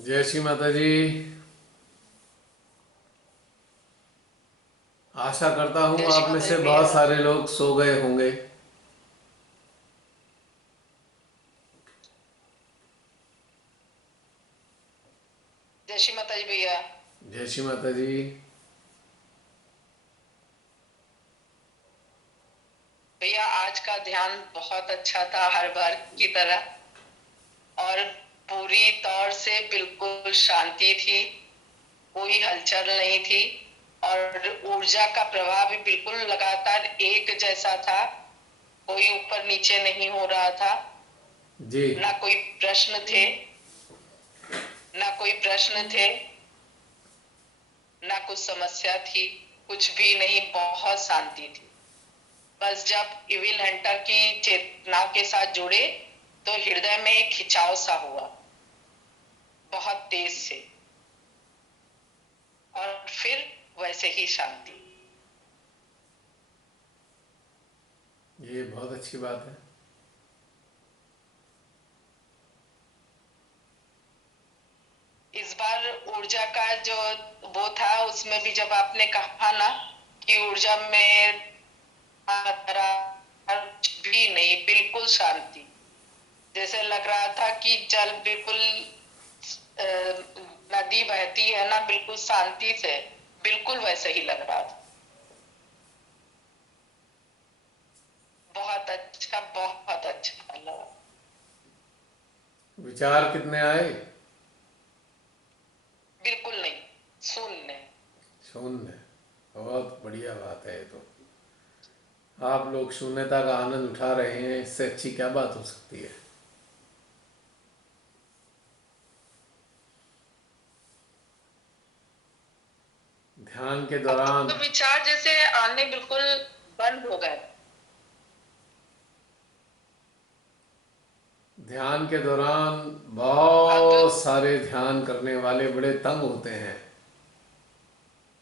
जय श्री माता जी। आशा करता हूँ जय श्री आप में माता से दी भैया। बहुत सारे लोग सो गए होंगे। जय श्री माता जी भैया। जय श्री माता जी। भैया आज का ध्यान बहुत अच्छा था हर बार की तरह। और पूरी तौर से बिल्कुल शांति थी। कोई हलचल नहीं थी। और ऊर्जा का प्रवाह भी बिल्कुल लगातार एक जैसा था। कोई ऊपर नीचे नहीं हो रहा था। जी। ना कोई प्रश्न थे। ना कोई प्रश्न थे। ना कुछ समस्या थी। कुछ भी नहीं, बहुत शांति थी। बस जब इविल हंटर की चेतना के साथ जुड़े तो हृदय में एक खिंचाव सा हुआ, बहुत तेज से। और फिर वैसे ही शांति। ये बहुत अच्छी बात है। इस बार ऊर्जा का जो वो था उसमें भी जब आपने कहा ना कि ऊर्जा में कुछ भी नहीं, बिल्कुल शांति। जैसे लग रहा था कि जल बिल्कुल नदी बहती है ना, बिल्कुल शांति से। बिल्कुल वैसे ही लग रहा था। बहुत अच्छा, बहुत अच्छा लगा। विचार कितने आए? बिल्कुल नहीं, शून्य। शून्य। बहुत बढ़िया बात है ये तो। आप लोग शून्यता का आनंद उठा रहे हैं, इससे अच्छी क्या बात हो सकती है। ध्यान के अब दौरान तो विचार जैसे आने बिल्कुल बंद हो गए। ध्यान के दौरान अब बहुत सारे ध्यान करने वाले बड़े तंग होते हैं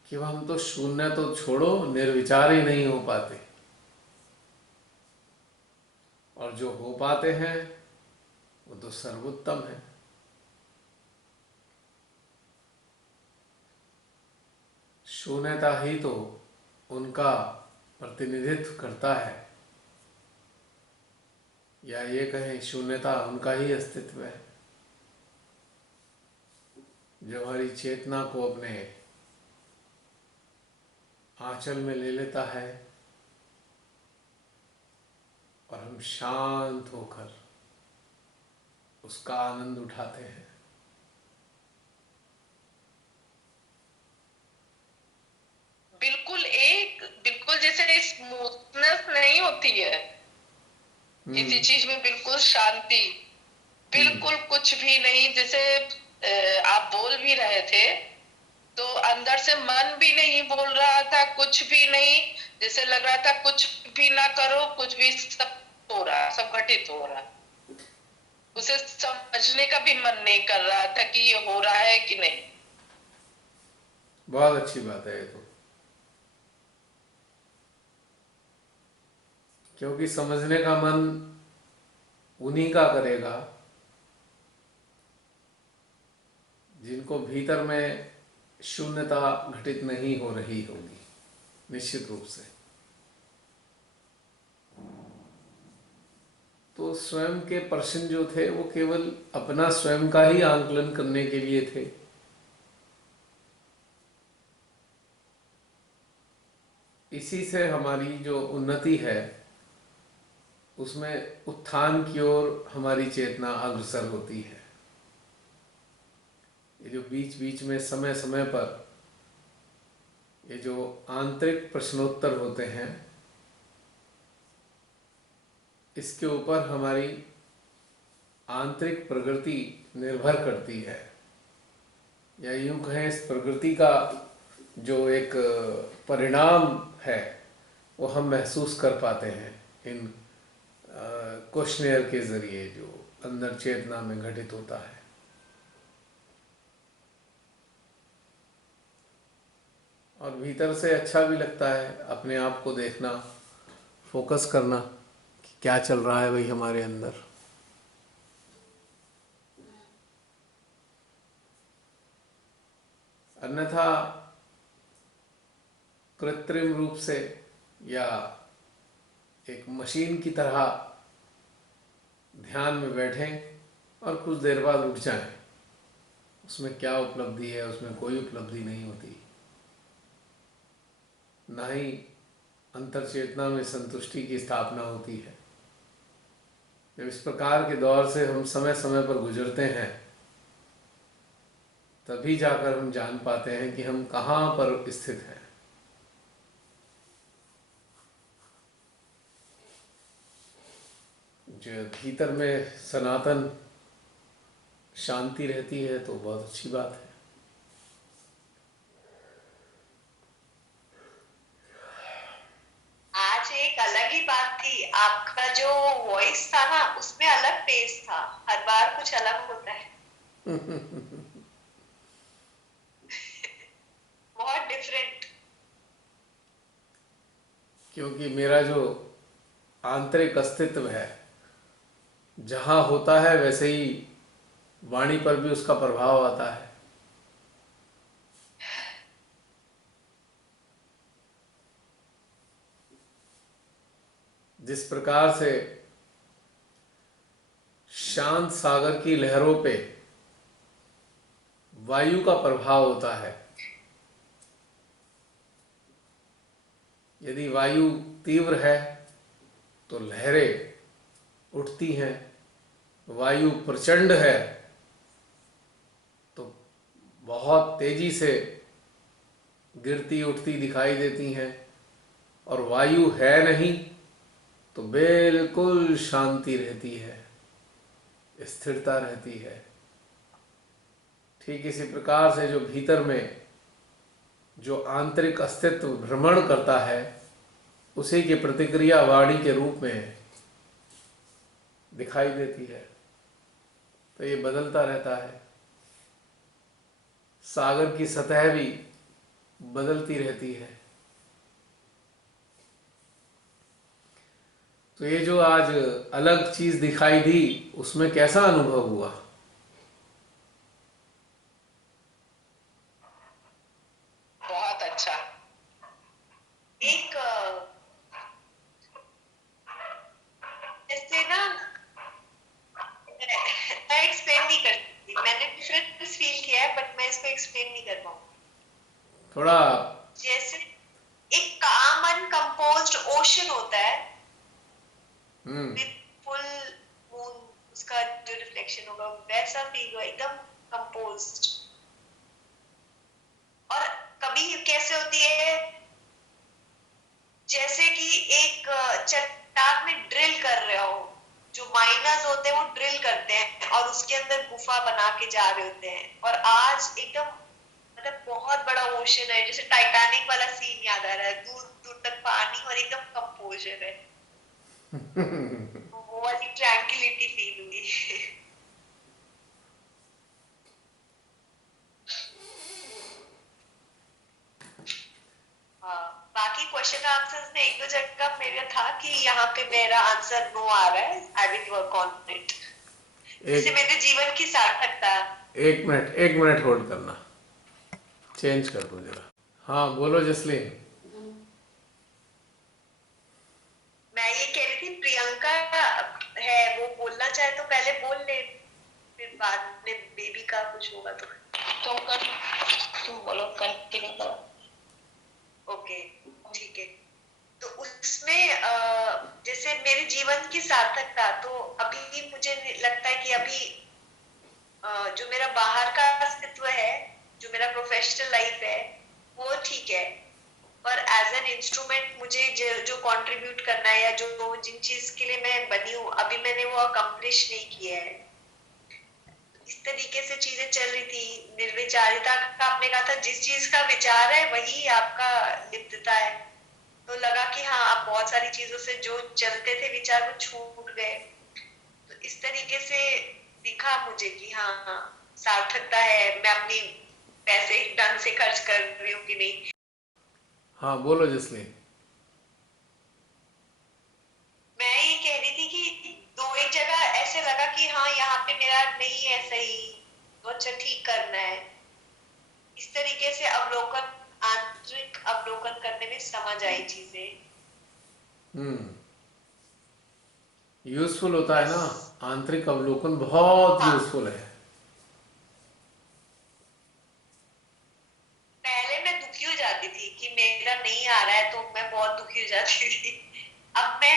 कि वह हम तो शून्य तो छोड़ो, निर्विचार ही नहीं हो पाते। और जो हो पाते हैं वो तो सर्वोत्तम है। शून्यता ही तो उनका प्रतिनिधित्व करता है, या ये कहें शून्यता उनका ही अस्तित्व है जो हमारी चेतना को अपने आंचल में ले लेता है और हम शांत होकर उसका आनंद उठाते हैं। बिल्कुल जैसे स्मूथनेस नहीं होती है किसी हम्म। चीज में, बिल्कुल शांति। बिल्कुल कुछ भी नहीं। जैसे आप बोल भी रहे थे तो अंदर से मन भी नहीं बोल रहा था, कुछ भी नहीं। जैसे लग रहा था कुछ भी ना करो, कुछ भी, सब हो रहा है, सब घटित हो रहा है। उसे समझने का भी मन नहीं कर रहा था कि ये हो रहा है कि नहीं। बहुत अच्छी बात है ये तो, क्योंकि समझने का मन उन्हीं का करेगा जिनको भीतर में शून्यता घटित नहीं हो रही होगी, निश्चित रूप से। तो स्वयं के प्रश्न जो थे वो केवल अपना स्वयं का ही आंकलन करने के लिए थे। इसी से हमारी जो उन्नति है उसमें उत्थान की ओर हमारी चेतना अग्रसर होती है। ये जो बीच बीच में समय समय पर ये जो आंतरिक प्रश्नोत्तर होते हैं, इसके ऊपर हमारी आंतरिक प्रगति निर्भर करती है, या यूं कहें इस प्रगति का जो एक परिणाम है वो हम महसूस कर पाते हैं इन क्वेश्चनियर के ज़रिए जो अंदर चेतना में घटित होता है। और भीतर से अच्छा भी लगता है अपने आप को देखना, फोकस करना कि क्या चल रहा है भाई हमारे अंदर। अन्यथा कृत्रिम रूप से या एक मशीन की तरह ध्यान में बैठें और कुछ देर बाद उठ जाएं, उसमें क्या उपलब्धि है? उसमें कोई उपलब्धि नहीं होती। ना ही अंतर चेतना में संतुष्टि की स्थापना होती है। जब इस प्रकार के दौर से हम समय समय पर गुजरते हैं, तभी जाकर हम जान पाते हैं कि हम कहाँ पर स्थित हैं। जो भीतर में सनातन शांति रहती है तो बहुत अच्छी बात है। आज एक अलग ही बात थी, आपका जो वॉइस था ना उसमें अलग पेस था, हर बार कुछ अलग होता है। बहुत डिफरेंट। क्योंकि मेरा जो आंतरिक अस्तित्व है जहाँ होता है, वैसे ही वाणी पर भी उसका प्रभाव आता है। जिस प्रकार से शांत सागर की लहरों पे वायु का प्रभाव होता है, यदि वायु तीव्र है तो लहरें उठती हैं, वायु प्रचंड है तो बहुत तेजी से गिरती उठती दिखाई देती हैं, और वायु है नहीं तो बिल्कुल शांति रहती है, स्थिरता रहती है। ठीक इसी प्रकार से जो भीतर में जो आंतरिक अस्तित्व भ्रमण करता है, उसी की प्रतिक्रिया वाणी के रूप में दिखाई देती है। तो ये बदलता रहता है। सागर की सतह भी बदलती रहती है। तो ये जो आज अलग चीज दिखाई दी, उसमें कैसा अनुभव हुआ? बहुत अच्छा। एक जैसे ना, मैं एक्सप्लेन नहीं कर सकती, मैंने डिफरेंस फील किया है बट मैं इसको एक्सप्लेन नहीं कर पाऊंगी। थोड़ा जैसे एक काम अनकंपोज्ड ओशन होता है विद फुल मून, उसका जो रिफ्लेक्शन होगा वैसा फील हुआ, एकदम कंपोज्ड। और कभी कैसे होती है, जैसे कि एक चट्टान में ड्रिल कर रहे हो, जो माइनर्स होते हैं वो ड्रिल करते हैं और उसके अंदर गुफा बना के जा रहे होते हैं। और आज एकदम मतलब बहुत बड़ा ओशन है, जैसे टाइटैनिक वाला सीन याद आ रहा है, दूर दूर तक पानी और एकदम कंपोजर है। वो वाली ट्रैंक्विलिटी फील हुई। हाँ, बाकी क्वेश्चन आंसर्स में एक दो जगह मेरा था कि यहाँ पे मेरा आंसर नो आ रहा है, I will work on it. जैसे एक मेरे जीवन की सार्थकता। एक मिनट होल्ड करना, चेंज कर दो जरा। हाँ बोलो जसलीन। मैं ये कह रही थी, प्रियंका है, वो बोलना चाहे तो पहले बोल ले, फिर बाद में बेबी का कुछ होगा तो तुम बोलो, कंटिन्यू करो। ओके, ठीक है। तो उसमें जैसे मेरे जीवन की सार्थकता, तो अभी मुझे लगता है कि अभी जो मेरा बाहर का अस्तित्व है, जो मेरा प्रोफेशनल लाइफ है वो ठीक है, पर एज एन इंस्ट्रूमेंट मुझे जो कंट्रीब्यूट करना है या जो जिन चीज के लिए मैं बनी हूँ, अभी मैंने वो अकम्प्लिश नहीं किया है। इस तरीके से चीजें चल रही थी। निर्विचारिता का आपने कहा था, जिस चीज का विचार है वही आपका लिप्तता है। तो लगा कि हाँ, आप बहुत सारी चीजों से जो चलते थे विचार वो छूट गए। तो इस तरीके से दिखा मुझे कि हाँ, सार्थकता है, मैं अपनी पैसे ढंग से खर्च कर रही हूँ कि नहीं। हाँ बोलो जसलीन। मैं ये कह रही थी कि दो एक जगह ऐसे लगा कि हाँ, यहाँ पे मेरा नहीं है सही, तो अच्छा ठीक करना है। इस तरीके से अवलोकन, आंतरिक अवलोकन करने में समझ आई चीजें। यूजफुल होता है बस। ना, आंतरिक अवलोकन बहुत हाँ, यूजफुल है। पहले मैं दुखी हो जाती थी कि मेरा नहीं आ रहा है, तो मैं बहुत दुखी हो जाती थी। अब मैं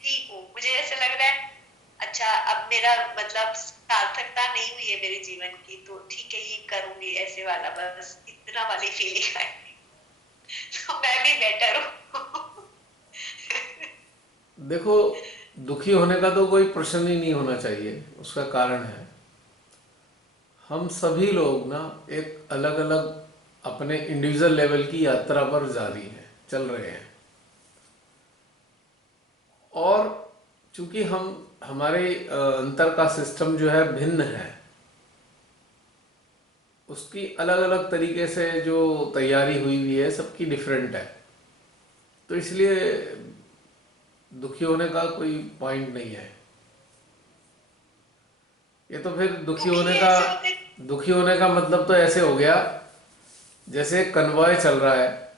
ठीक हूँ, मुझे ऐसे लग रहा है अच्छा अब मेरा मतलब सार्थकता नहीं हुई है मेरे जीवन की, तो ठीक है ये करूंगी ऐसे वाला, बस इतना वाली फीलिंग आई। तो मैं भी बेटर हूँ। देखो, दुखी होने का तो कोई प्रश्न ही नहीं होना चाहिए। उसका कारण है, हम सभी लोग ना एक अलग अलग अपने इंडिविजुअल लेवल की यात्रा पर जारी हैं, चल रहे हैं। और चूंकि हम हमारे अंतर का सिस्टम जो है भिन्न है, उसकी अलग अलग तरीके से जो तैयारी हुई हुई है सबकी डिफरेंट है। तो इसलिए दुखी होने का कोई पॉइंट नहीं है। ये तो फिर दुखी ऐसे होते। दुखी होने का मतलब तो ऐसे हो गया जैसे कन्वॉय चल रहा है,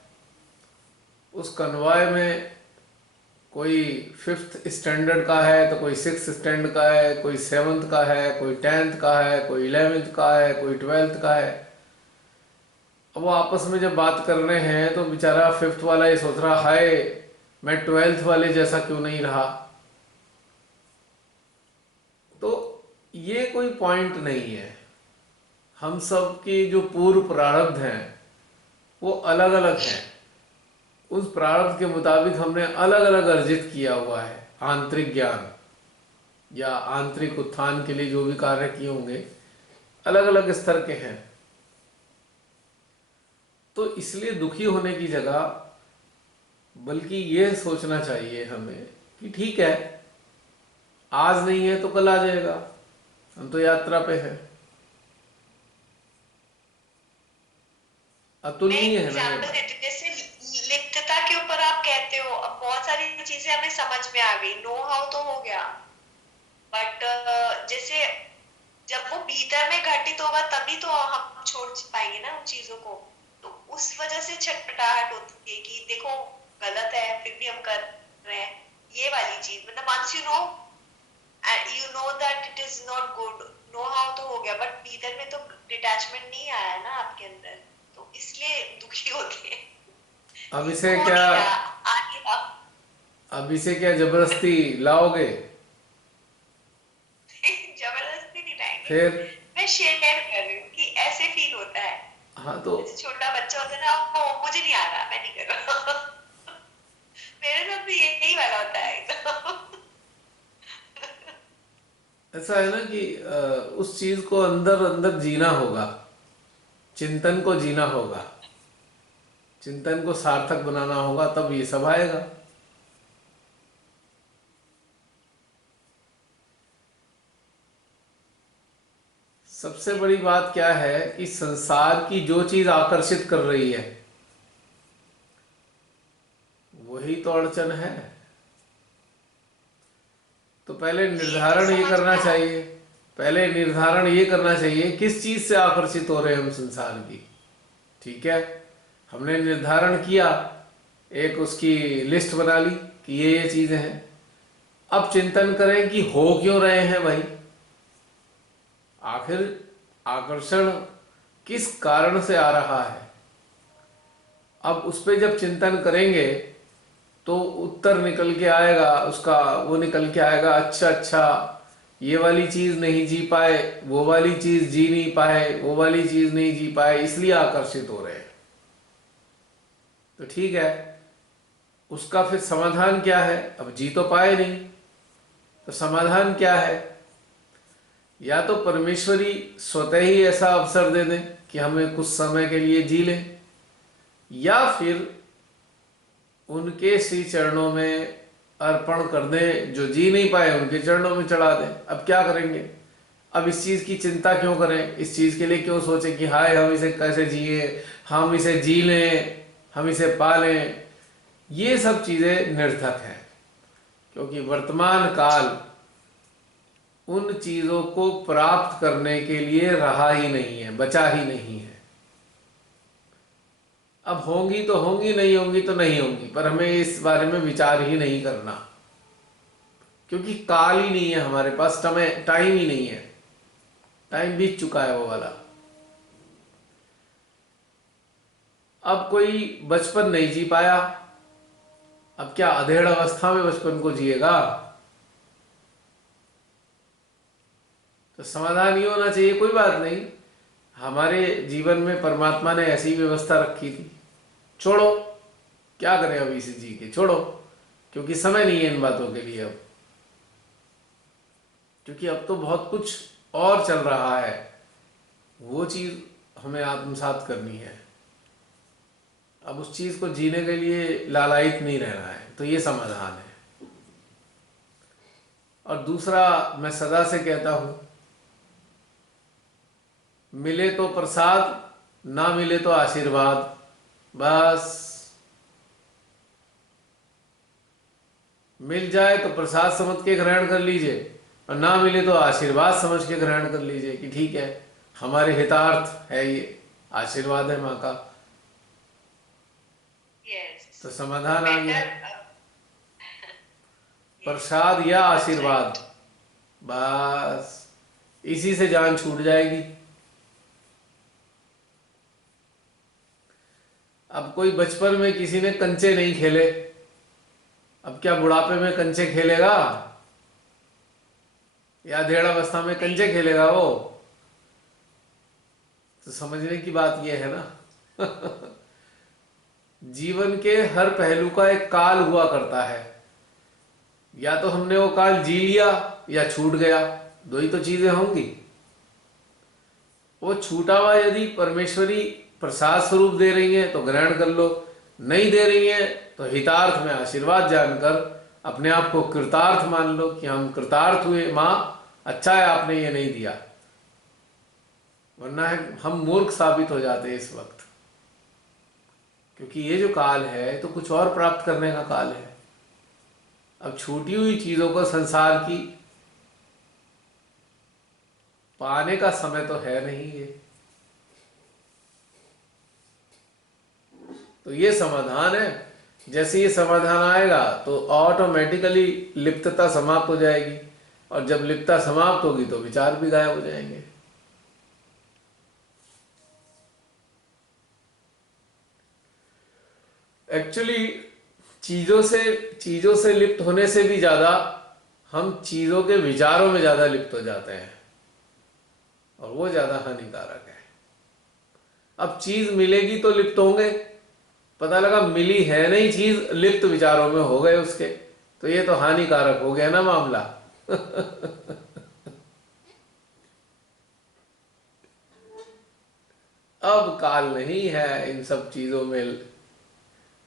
उस कन्वॉय में कोई 5th स्टैंडर्ड का है, तो कोई 6th स्टैंडर्ड का है, कोई 7th का है, कोई 10th का है, कोई 11th का है, कोई 12th का है। अब वो आपस में जब बात कर रहे हैं तो बेचारा 5th वाला ये सोच रहा, हाय मैं 12th वाले जैसा क्यों नहीं रहा। तो ये कोई पॉइंट नहीं है। हम सब की जो पूर्व प्रारब्ध हैं वो अलग अलग हैं। उस प्रारब्ध के मुताबिक हमने अलग अलग अर्जित किया हुआ है आंतरिक ज्ञान, या आंतरिक उत्थान के लिए जो भी कार्य किए होंगे अलग अलग स्तर के हैं। तो इसलिए दुखी होने की जगह बल्कि ये सोचना चाहिए हमें कि ठीक है, आज नहीं है तो कल आ जाएगा, हम तो यात्रा पे हैं। मैं अतुलनीय है ना ये एग्जाम्पल बात। देती हूँ, जैसे लिप्तता के ऊपर आप कहते हो, अब बहुत सारी चीजें हमें समझ में आ गई, नो हाउ तो हो गया, बट जैसे जब वो भीतर में घटित होगा तभी तो हम छोड़ पाएंगे ना उन चीजों को। तो उस वजह से छटपटाहट होती है कि देखो गलत है फिर भी हम कर रहे हैं, ये वाली चीज। मतलब once you know that it is not good, know how तो हो गया, बट भीतर में तो डिटैचमेंट नहीं आया ना आपके अंदर, तो इसलिए दुखी होते हैं अब कि इसे हो क्या नहीं रहा आगे आप। अब इसे क्या जबरदस्ती लाओगे? जबरदस्ती नहीं लाएंगे, फिर मैं शेयर कर रही हूँ कि ऐसे फील होता है। हाँ, तो जैसे छोटा बच्चा होता है ना, ओ मुझे नहीं आ रहा, मैं नहीं कर रहा। मेरे साथ भी यही वाला होता है। ऐसा है ना कि उस चीज को अंदर अंदर जीना होगा, चिंतन को जीना होगा, चिंतन को सार्थक बनाना होगा, तब ये सब आएगा। सबसे बड़ी बात क्या है कि संसार की जो चीज आकर्षित कर रही है वही तो अड़चन है। तो पहले ये तो निर्धारण ये समझ करना में आ। चाहिए, पहले निर्धारण ये करना चाहिए किस चीज से आकर्षित हो रहे हैं हम संसार की। ठीक है, हमने निर्धारण किया, एक उसकी लिस्ट बना ली कि ये चीजें हैं। अब चिंतन करें कि हो क्यों रहे हैं भाई, आखिर आकर्षण किस कारण से आ रहा है। अब उस पर जब चिंतन करेंगे तो उत्तर निकल के आएगा, उसका वो निकल के आएगा, अच्छा अच्छा ये वाली चीज नहीं जी पाए, वो वाली चीज जी नहीं पाए, वो वाली चीज नहीं जी पाए, इसलिए आकर्षित हो रहे हैं। तो ठीक है, उसका फिर समाधान क्या है? अब जी तो पाए नहीं, तो समाधान क्या है? या तो परमेश्वरी स्वतः ही ऐसा अवसर दे दें कि हमें कुछ समय के लिए जी लें, या फिर उनके श्री चरणों में अर्पण कर दें, जो जी नहीं पाए उनके चरणों में चढ़ा दें। अब क्या करेंगे? अब इस चीज की चिंता क्यों करें, इस चीज के लिए क्यों सोचें कि हाय हम इसे कैसे जिए, हम इसे जी लें, हम इसे पालें। ये सब चीजें निरर्थक हैं, क्योंकि वर्तमान काल उन चीजों को प्राप्त करने के लिए रहा ही नहीं है, बचा ही नहीं है। अब होंगी तो होंगी, नहीं होंगी तो नहीं होंगी, पर हमें इस बारे में विचार ही नहीं करना, क्योंकि काल ही नहीं है हमारे पास, समय टाइम ही नहीं है, टाइम बीत चुका है वो वाला। अब कोई बचपन नहीं जी पाया, अब क्या अधेड़ अवस्था में बचपन को जिएगा? तो समाधान ये होना चाहिए, कोई बात नहीं, हमारे जीवन में परमात्मा ने ऐसी व्यवस्था रखी थी, छोड़ो, क्या करें अभी से जी के, छोड़ो, क्योंकि समय नहीं है इन बातों के लिए अब, क्योंकि अब तो बहुत कुछ और चल रहा है, वो चीज हमें आत्मसात करनी है, अब उस चीज को जीने के लिए लालायित नहीं रहना है, तो ये समाधान है। और दूसरा, मैं सदा से कहता हूं, मिले तो प्रसाद, ना मिले तो आशीर्वाद, बस मिल जाए तो प्रसाद समझ के ग्रहण कर लीजिए, और ना मिले तो आशीर्वाद समझ के ग्रहण कर लीजिए कि ठीक है, हमारे हितार्थ है, ये आशीर्वाद है माँ का, यस, तो समाधान आ गया। बेटर। प्रसाद या आशीर्वाद, बस इसी से जान छूट जाएगी। अब कोई बचपन में किसी ने कंचे नहीं खेले, अब क्या बुढ़ापे में कंचे खेलेगा, या अधेड़ अवस्था में कंचे खेलेगा वो? तो समझने की बात यह है ना जीवन के हर पहलू का एक काल हुआ करता है, या तो हमने वो काल जी लिया या छूट गया, दो ही तो चीजें होंगी। वो छूटा हुआ यदि परमेश्वरी प्रसाद स्वरूप दे रही है तो ग्रहण कर लो, नहीं दे रही है तो हितार्थ में आशीर्वाद जानकर अपने आप को कृतार्थ मान लो कि हम कृतार्थ हुए, माँ अच्छा है आपने ये नहीं दिया, वरना है हम मूर्ख साबित हो जाते हैं इस वक्त, क्योंकि ये जो काल है तो कुछ और प्राप्त करने का काल है। अब छूटी हुई चीजों को संसार की पाने का समय तो है नहीं ये, तो ये समाधान है। जैसे ये समाधान आएगा तो ऑटोमेटिकली लिप्तता समाप्त हो जाएगी, और जब लिप्तता समाप्त होगी तो विचार भी गायब हो जाएंगे। एक्चुअली चीजों से लिप्त होने से भी ज्यादा हम चीजों के विचारों में ज्यादा लिप्त हो जाते हैं, और वो ज्यादा हानिकारक है। अब चीज मिलेगी तो लिप्त होंगे, पता लगा मिली है नहीं चीज, लिप्त विचारों में हो गए उसके, तो ये तो हानिकारक हो गया ना मामला अब काल नहीं है इन सब चीजों में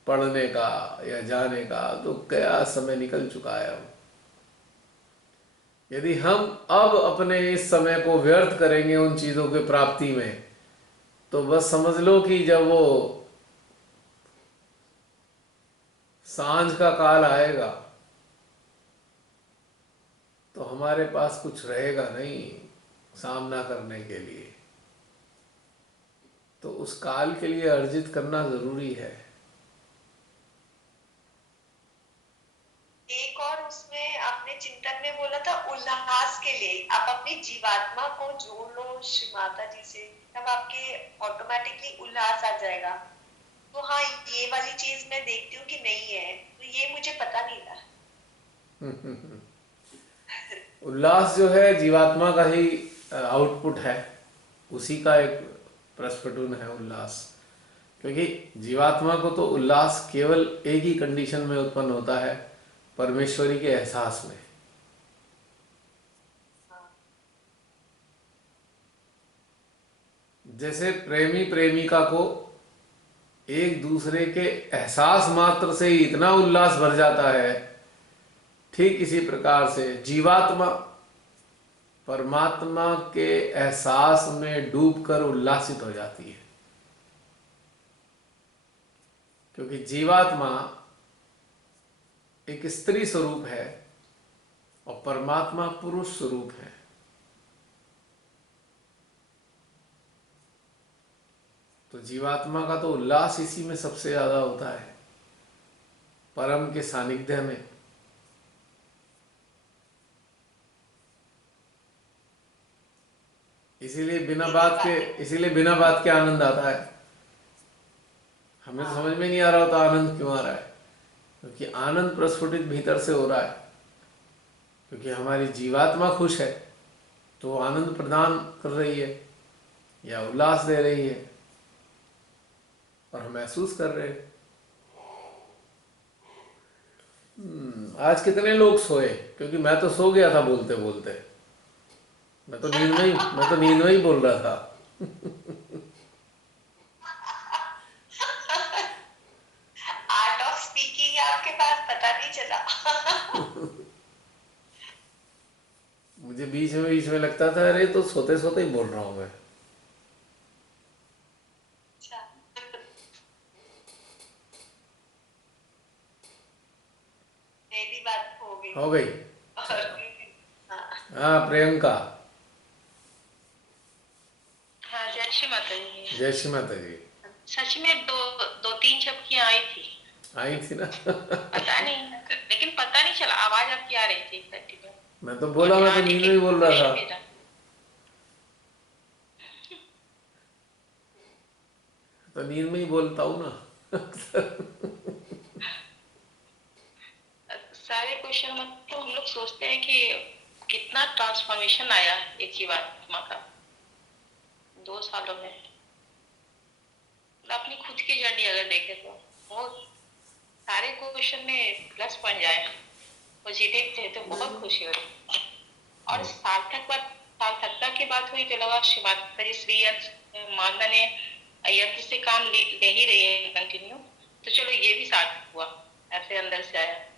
पढ़ने का या जाने का, तो क्या समय निकल चुका है अब। यदि हम अब अपने इस समय को व्यर्थ करेंगे उन चीजों के प्राप्ति में, तो बस समझ लो कि जब वो सांझ का काल आएगा तो हमारे पास कुछ रहेगा नहीं सामना करने के लिए, तो उस काल के लिए अर्जित करना जरूरी है। एक और उसमें आपने चिंतन में बोला था उल्लास के लिए, आप अपनी जीवात्मा को जोड़ लो श्री माता जी से, तब आपके ऑटोमेटिकली उल्लास आ जाएगा। तो हाँ, ये वाली चीज मैं देखती हूँ कि नहीं है, तो ये मुझे पता नहीं था उल्लास जो है जीवात्मा का ही आउटपुट है, उसी का एक प्रस्फुटन है उल्लास, क्योंकि जीवात्मा को तो उल्लास केवल एक ही कंडीशन में उत्पन्न होता है, परमेश्वरी के एहसास में। जैसे प्रेमी प्रेमिका को एक दूसरे के एहसास मात्र से ही इतना उल्लास भर जाता है, ठीक इसी प्रकार से जीवात्मा परमात्मा के एहसास में डूबकर उल्लासित हो जाती है, क्योंकि जीवात्मा एक स्त्री स्वरूप है और परमात्मा पुरुष स्वरूप है। तो जीवात्मा का तो उल्लास इसी में सबसे ज्यादा होता है, परम के सानिध्य में। इसीलिए बिना बात के आनंद आता है। हमें तो समझ में नहीं आ रहा होता आनंद क्यों आ रहा है, क्योंकि आनंद प्रस्फुटित भीतर से हो रहा है। क्योंकि हमारी जीवात्मा खुश है तो वो आनंद प्रदान कर रही है या उल्लास दे रही है, और हम महसूस कर रहे हैं। आज कितने लोग सोए? क्योंकि मैं तो सो गया था बोलते बोलते। मैं तो नींद में ही बोल रहा था। आर्ट ऑफ स्पीकिंग आपके पास, पता नहीं चला। मुझे बीच में लगता था अरे तो सोते सोते ही बोल रहा हूँ मैं। अच्छा, मेरी बात हो गई। हो गई। और हाँ, हाँ प्रियंका, हाँ, जय श्री माता जी। जय श्री माता जी। सच में दो तीन झपकियां आई थी, आई थी ना? पता नहीं, लेकिन पता नहीं चला आवाज आपकी आ रही थी कंटिन्यू। मैं तो बोला, मैं तो नींद में ही बोल रहा था। तो नींद में ही बोलता हूँ ना। सारे क्वेश्चन मतलब हम लोग सोचते हैं कि कितना ट्रांसफॉर्मेशन आया एक जीवात्मा का 2 सालों में। अपनी खुद की जर्नी अगर देखें तो बहुत सारे क्वेश्चन में प्लस पॉइंट जाए, पॉजिटिव थे, तो बहुत खुशी हुई। और सार्थकता की बात हुई तो लगा श्री माता जी श्री माता ने यंत्र से काम ले ही रही है कंटिन्यू, तो चलो ये भी सार्थक हुआ, ऐसे अंदर से आया।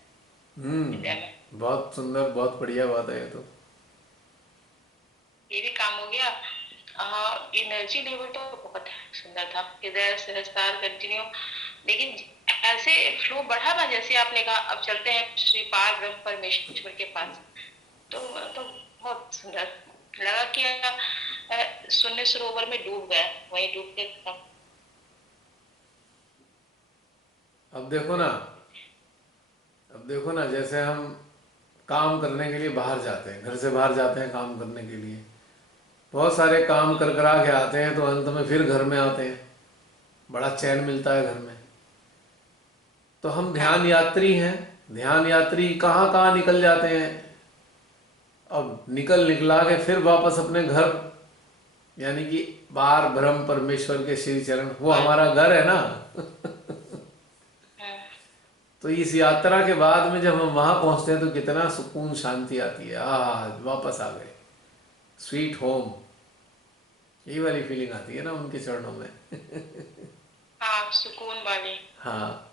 बहुत सुंदर, बहुत बढ़िया बात है ये तो। ये भी काम हो गया। एनर्जी लेवल तो बहुत सुंदर था, हृदय सहस्त्रार कंटिन्यू, लेकिन ऐसे फ्लो बढ़ा ना, जैसे आपने कहा अब चलते हैं श्री पार ब्रह्म परमेश्वर के पास, तो बहुत सुंदर लगा कि शून्य सरोवर में डूब गया, वहीं डूब के खत्म। अब देखो ना, जैसे हम काम करने के लिए बाहर जाते हैं, घर से बाहर जाते हैं काम करने के लिए, बहुत सारे काम कर करा के आते हैं, तो अंत में फिर घर में आते हैं, बड़ा चैन मिलता है घर में। तो हम ध्यान यात्री हैं, ध्यान यात्री कहाँ कहाँ निकल जाते हैं। अब निकला के फिर वापस अपने घर, यानी कि बार ब्रह्म परमेश्वर के श्री चरण, वो हमारा घर है ना। तो इस यात्रा के बाद में जब हम वहां पहुंचते हैं तो कितना सुकून शांति आती है। वापस आ गए, स्वीट होम, यही वाली फीलिंग आती है ना उनके चरणों में। हाँ, सुकून वाली। हाँ,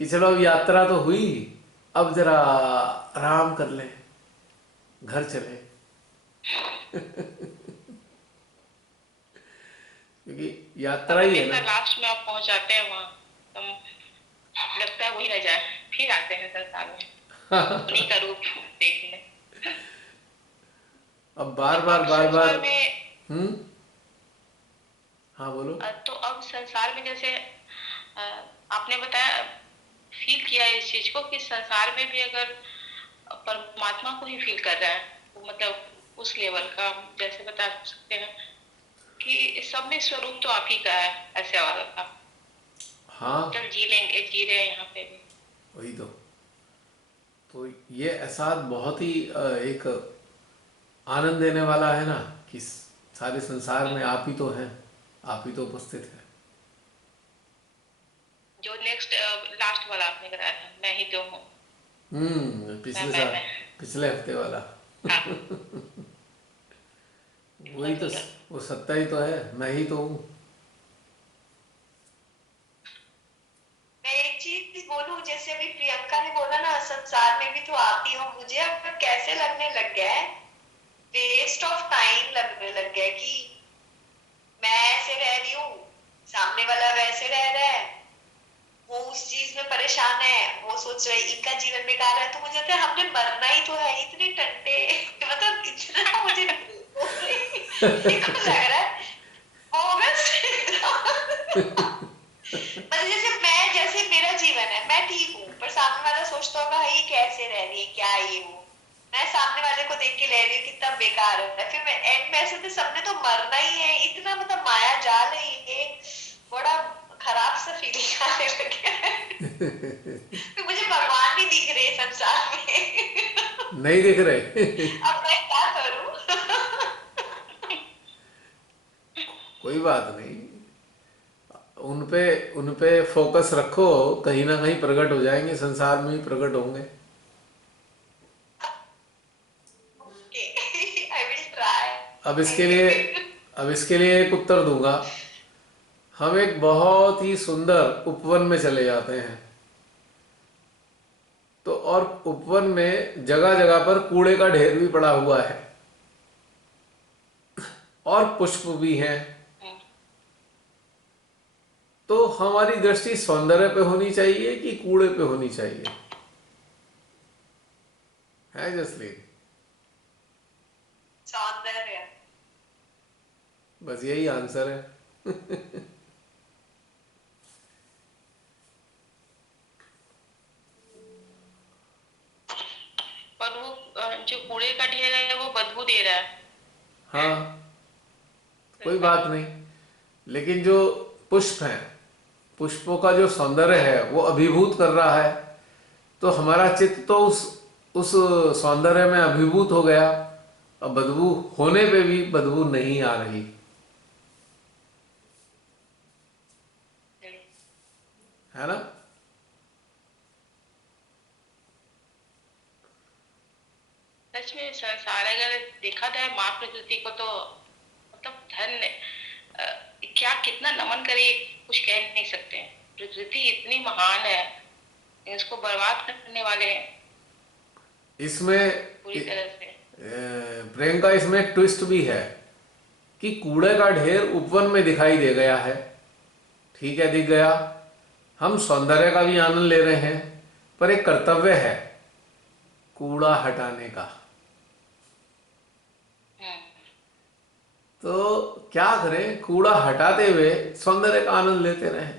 कि चलो अब यात्रा तो हुई, अब जरा आराम कर लें, घर चले। क्योंकि यात्रा ही है ना। लास्ट में आप पहुंच जाते हैं वहां, तो लगता है वही रह जाए, फिर आते हैं संसार में उन्हीं का रूप देखने। अब बार में हाँ बोलो। तो अब संसार में जैसे आपने बताया, फील किया इस चीज को कि संसार में भी अगर परमात्मा को ही फील कर रहा है, तो मतलब उस लेवल का जैसे बता सकते हैं कि सब में स्वरूप तो आप ही का है, ऐसे वाला का। हाँ, चल जी रहे हैं यहाँ पे भी। वही तो ये एहसास बहुत ही एक आनंद देने वाला है ना, कि सारे संसार में आप ही तो हैं, आप ही तो उपस्थित है। जो नेक्स्ट लास्ट वाला आपने कराया था, मैं ही तो हूँ, पिछले हफ्ते वाला। हाँ। वही तो, वो सत्ता ही तो है, मैं ही तो हूँ। मैं एक चीज बोलूं, जैसे अभी प्रियंका ने बोला ना, संसार में भी तो आती हो, मुझे अब कैसे लगने लग गया है, वेस्ट ऑफ टाइम लगने लग गया है, कि मैं ऐसे रह रही हूँ, सामने वाला वैसे रह रहा है, वो उस चीज में परेशान है, वो सोच रहे इनका जीवन बेकार है, तो मुझे लगता है हमने मरना ही तो है, इतने टंटे, मतलब इतना मुझे लग रहा है, मतलब जैसे मेरा जीवन है, मैं ठीक हूँ, पर सामने वाला सोचता होगा ये कैसे रह रही है, क्या ये वो। मैं सामने वाले को देख के ले रही हूँ कितना बेकार है, फिर मैं एंड में ऐसे थे, सबने तो मरना ही है, इतना मतलब माया जाल है ये, बड़ा खराब सा फीलिंग आने लगे फिर मुझे भगवान नहीं दिख रहे संसार में नहीं दिख रहे। अब मैं क्या करूं कोई बात नहीं, उन पे फोकस रखो, कहीं ना कहीं प्रकट हो जाएंगे, संसार में ही प्रकट होंगे। I will try. अब इसके लिए अब इसके लिए एक उत्तर दूंगा। हम एक बहुत ही सुंदर उपवन में चले जाते हैं, तो और उपवन में जगह जगह पर कूड़े का ढेर भी पड़ा हुआ है और पुष्प भी हैं। तो हमारी दृष्टि सौंदर्य पे होनी चाहिए कि कूड़े पे होनी चाहिए, है जसलीन? सौंदर्य। बस यही आंसर है। पर वो जो कूड़े का ढेर है वो बदबू दे रहा है। हाँ, कोई बात नहीं, लेकिन जो पुष्प हैं, पुष्पों का जो सौंदर्य है वो अभिभूत कर रहा है, तो हमारा चित्त तो उस सौंदर्य में अभिभूत हो गया। अब बदबू होने पे भी बदबू नहीं आ रही, है ना? सच में संसार अगर देखा जाए माँ प्रकृति को तो मतलब धन्य, क्या कितना नमन करे कुछ कह नहीं सकते। प्रकृति इतनी महान है, इसको बर्बाद करने वाले हैं इसमें पूरी तरह से। प्रियंका, इसमें एक ट्विस्ट भी है कि कूड़े का ढेर उपवन में दिखाई दे गया है, ठीक है, दिख गया, हम सौंदर्य का भी आनंद ले रहे हैं, पर एक कर्तव्य है कूड़ा हटाने का। तो क्या करें, कूड़ा हटाते हुए सौंदर्य का आनंद लेते रहें।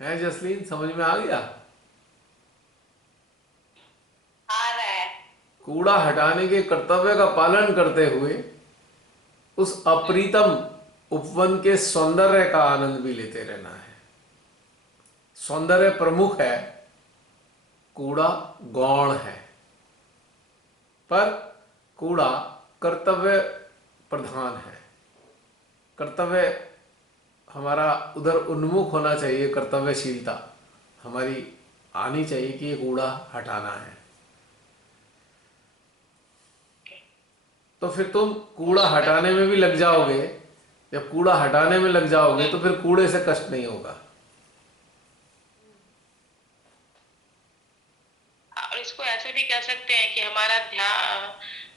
है जसलीन, समझ में आ गया? आ रहा है। कूड़ा हटाने के कर्तव्य का पालन करते हुए उस अप्रीतम उपवन के सौंदर्य का आनंद भी लेते रहना है। सौंदर्य प्रमुख है, कूड़ा गौण है, पर कूड़ा कर्तव्य प्रधान है। कर्तव्य हमारा उधर उन्मुख होना चाहिए, कर्तव्यशीलता हमारी आनी चाहिए कि ये कूड़ा हटाना है। तो फिर तुम कूड़ा हटाने में भी लग जाओगे, जब कूड़ा हटाने में लग जाओगे तो फिर कूड़े से कष्ट नहीं होगा। और इसको ऐसे भी कह सकते हैं कि हमारा ध्यान,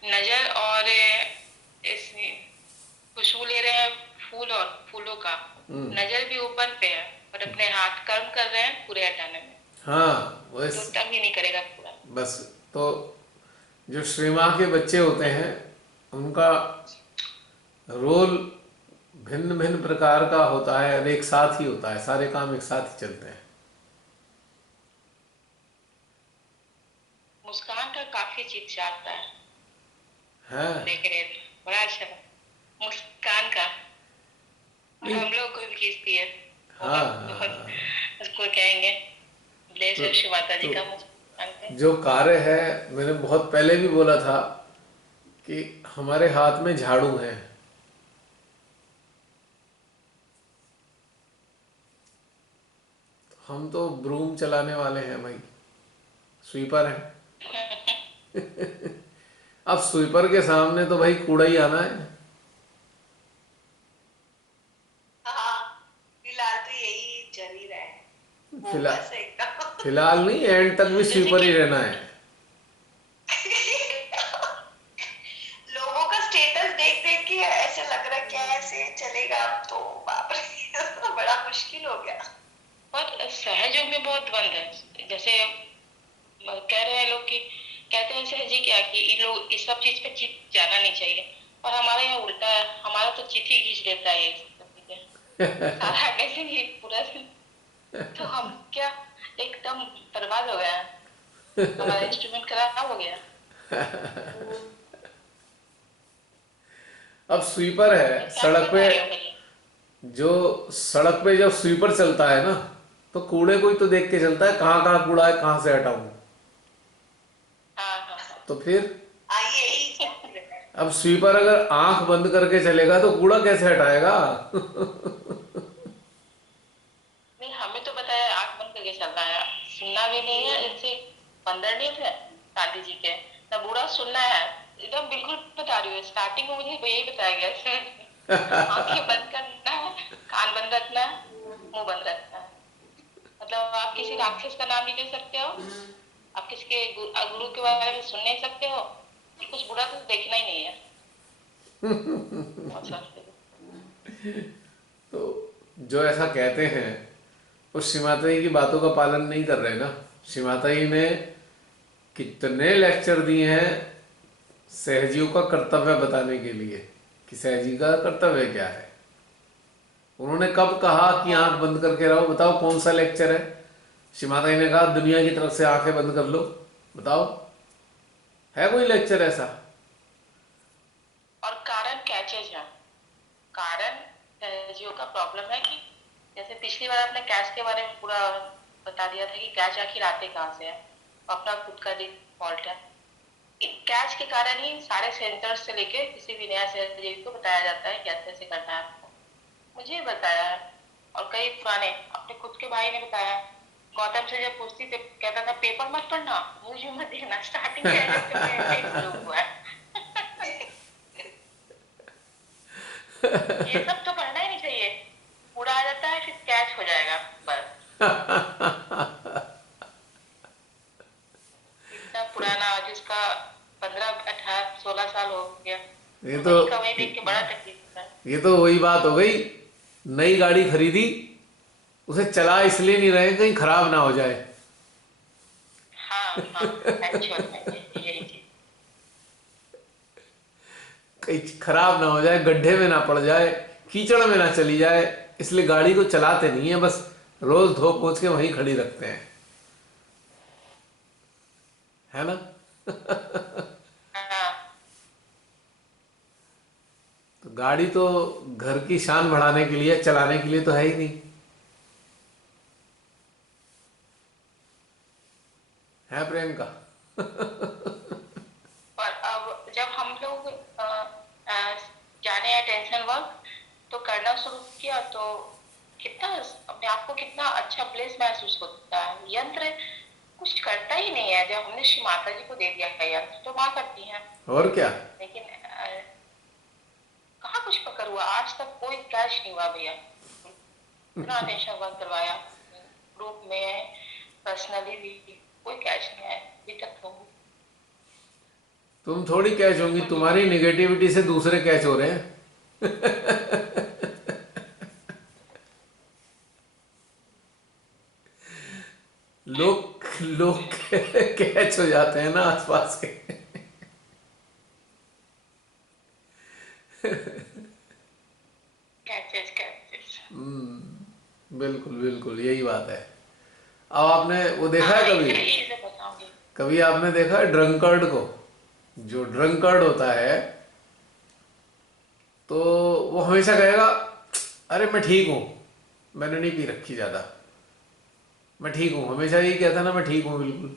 नजर और इस खुशबू ले रहे हैं फूल और फूलों का, नजर भी ऊपर पे है और अपने हाथ कर्म कर रहे हैं कूड़े हटाने में। हाँ, तो तंग ही नहीं करेगा कूड़ा। बस तो जो श्री माँ के बच्चे होते हैं उनका रोल भिन्न भिन्न प्रकार का होता है और एक साथ ही होता है, सारे काम एक साथ ही चलते हैं। मुस्कान का काफी चीज चाहता है, हाँ, देख रहे थे बड़ा अच्छा मुस्कान का, और हम लोग को भी खींचती है। हाँ, उसको कहेंगे जय श्री माता जी का तो मुस्कान पे। जो कार्य है, मैंने बहुत पहले भी बोला था कि हमारे हाथ में झाड़ू है, हम तो ब्रूम चलाने वाले हैं भाई, स्वीपर हैं। अब स्वीपर के सामने तो भाई कूड़ा ही आना है। हाँ, फिलहाल तो यही चल ही रहा है। फिलहाल बस एकदम फिलहाल नहीं, एंड तक भी स्वीपर ही रहना है। लोगों का स्टेटस देख देख के ऐसे लग रहा है कैसे चलेगा अब तो, बाप रे बड़ा मुश्किल हो गया। और सहयोग में बहुत द्वंद है, जैसे कह रहे हैं लोग कि कहते हैं सर जी क्या कि इन लोग इस सब चीज पे जीत जाना नहीं चाहिए, और हमारे यहाँ उल्टा है, हमारा तो चिट्ठी खींच देता है ये सब चीजें सारा कैसे पूरा दिन। तो हम क्या एकदम बर्बाद हो गया, हमारा इंस्ट्रूमेंट खराब हो गया। अब स्वीपर है क्या सड़क कर पे, रहे हो भैया? जो सड़क पे जब स्वीपर चलता है ना, तो कूड़े को ही तो देख के चलता है, कहाँ कहाँ कूड़ा है, कहाँ से हटाऊं। हाँ हाँ हाँ। तो फिर आइए यही चक्र है। अब स्वीपर अगर आंख बंद करके चलेगा तो कूड़ा कैसे हटाएगा। नहीं, हमें तो बताया आंख बंद करके चलना है, सुनना भी नहीं है। जैसे बंदर नहीं थे गांधी जी के, ना बुरा सुनना है, एकदम बिल्कुल बता रही हूँ। स्टार्टिंग में मुझे यही बताया गया आंखें बंद करना है, कान बंद रखना है, मुंह बंद रखना है। मतलब आप किसी राक्षस का नाम नहीं ले सकते हो, आप किसी के गुरु के बारे में सुन नहीं सकते हो, कुछ बुरा तो देखना ही नहीं है। बहुत सारे तो जो ऐसा कहते हैं वो श्री माता जी की बातों का पालन नहीं कर रहे ना। श्री माता जी ने कितने लेक्चर दिए हैं सहजियों का कर्तव्य बताने के लिए कि सहजी का कर्तव्य क्या है। उन्होंने कब कहा कि आंख बंद करके रहो, बताओ कौन सा लेक्चर है। श्री माता जी ने कहा दुनिया की तरफ से आंखें बंद कर लो, बताओ है कोई लेक्चर ऐसा। और कारण कैचेज है। कारण सहजियों का प्रॉब्लम है कि जैसे पिछली बार आपने कैच के बारे में पूरा बता दिया था कि कैच आखिर आते कहाँ से है, अपना खुद का डिफॉल्ट है। कैच के कारण ही सारे सेंटर्स से लेके किसी भी नया सहजीवी को बताया जाता है कैसे कैसे करना है। आपको मुझे बताया है और कई पुराने अपने खुद के भाई ने बताया। गौतम से जब पूछती थी कहता था पेपर मत पढ़ना, मुझे मत देखना, स्टार्टिंग से शुरू हुआ है। ये सब तो पढ़ना ही नहीं चाहिए, पूरा आ जाता है फिर कैच हो जाएगा बस। इतना पुराना जिसका 15, 18, 16 साल हो गया, ये तो वही का वही देख के बड़ा तकलीफ होता है। ये तो वही बात हो गई, नई गाड़ी खरीदी उसे चला इसलिए नहीं रहे कहीं खराब ना हो जाए। हाँ हाँ, एक्चुअल में यही चीज। कहीं खराब ना हो जाए, गड्ढे में ना पड़ जाए, कीचड़ में ना चली जाए, इसलिए गाड़ी को चलाते नहीं है, बस रोज धो पोंछ के वहीं खड़ी रखते हैं, है ना। हाँ तो गाड़ी तो घर की शान बढ़ाने के लिए, चलाने के लिए तो है ही नहीं, है प्रियंका। पर अब जब हम लोग जाने अटेंशन वर्क तो करना शुरू किया तो कितना अपने आप को कितना अच्छा ब्लेस महसूस होता है। यंत्र कुछ करता ही नहीं है। जब हमने श्री माता जी को दे दिया है यंत्र तो माँ करती हैं, और क्या। लेकिन कहाँ कुछ पकड़ हुआ। आज तक कोई कैश नहीं हुआ भैया। इतना अटेंशन वर्क करवाया ग्रुप में, पर्सनली भी, कोई कैश नहीं है अभी तक। तो तुम थोड़ी कैच होंगी, तुम्हारी निगेटिविटी से दूसरे कैच हो रहे हैं। लोग लोग कैच हो जाते हैं ना आसपास के। कैचेस कैचेस बिल्कुल बिल्कुल यही बात है। अब आपने वो देखा है कभी, चीजें बताऊंगी। कभी आपने देखा है ड्रंकर्ड को। जो ड्रंकर्ड होता है तो वो हमेशा कहेगा अरे मैं ठीक हूँ, मैंने नहीं पी रखी ज्यादा, मैं ठीक हूँ, हमेशा यही कहता ना मैं ठीक हूँ बिल्कुल।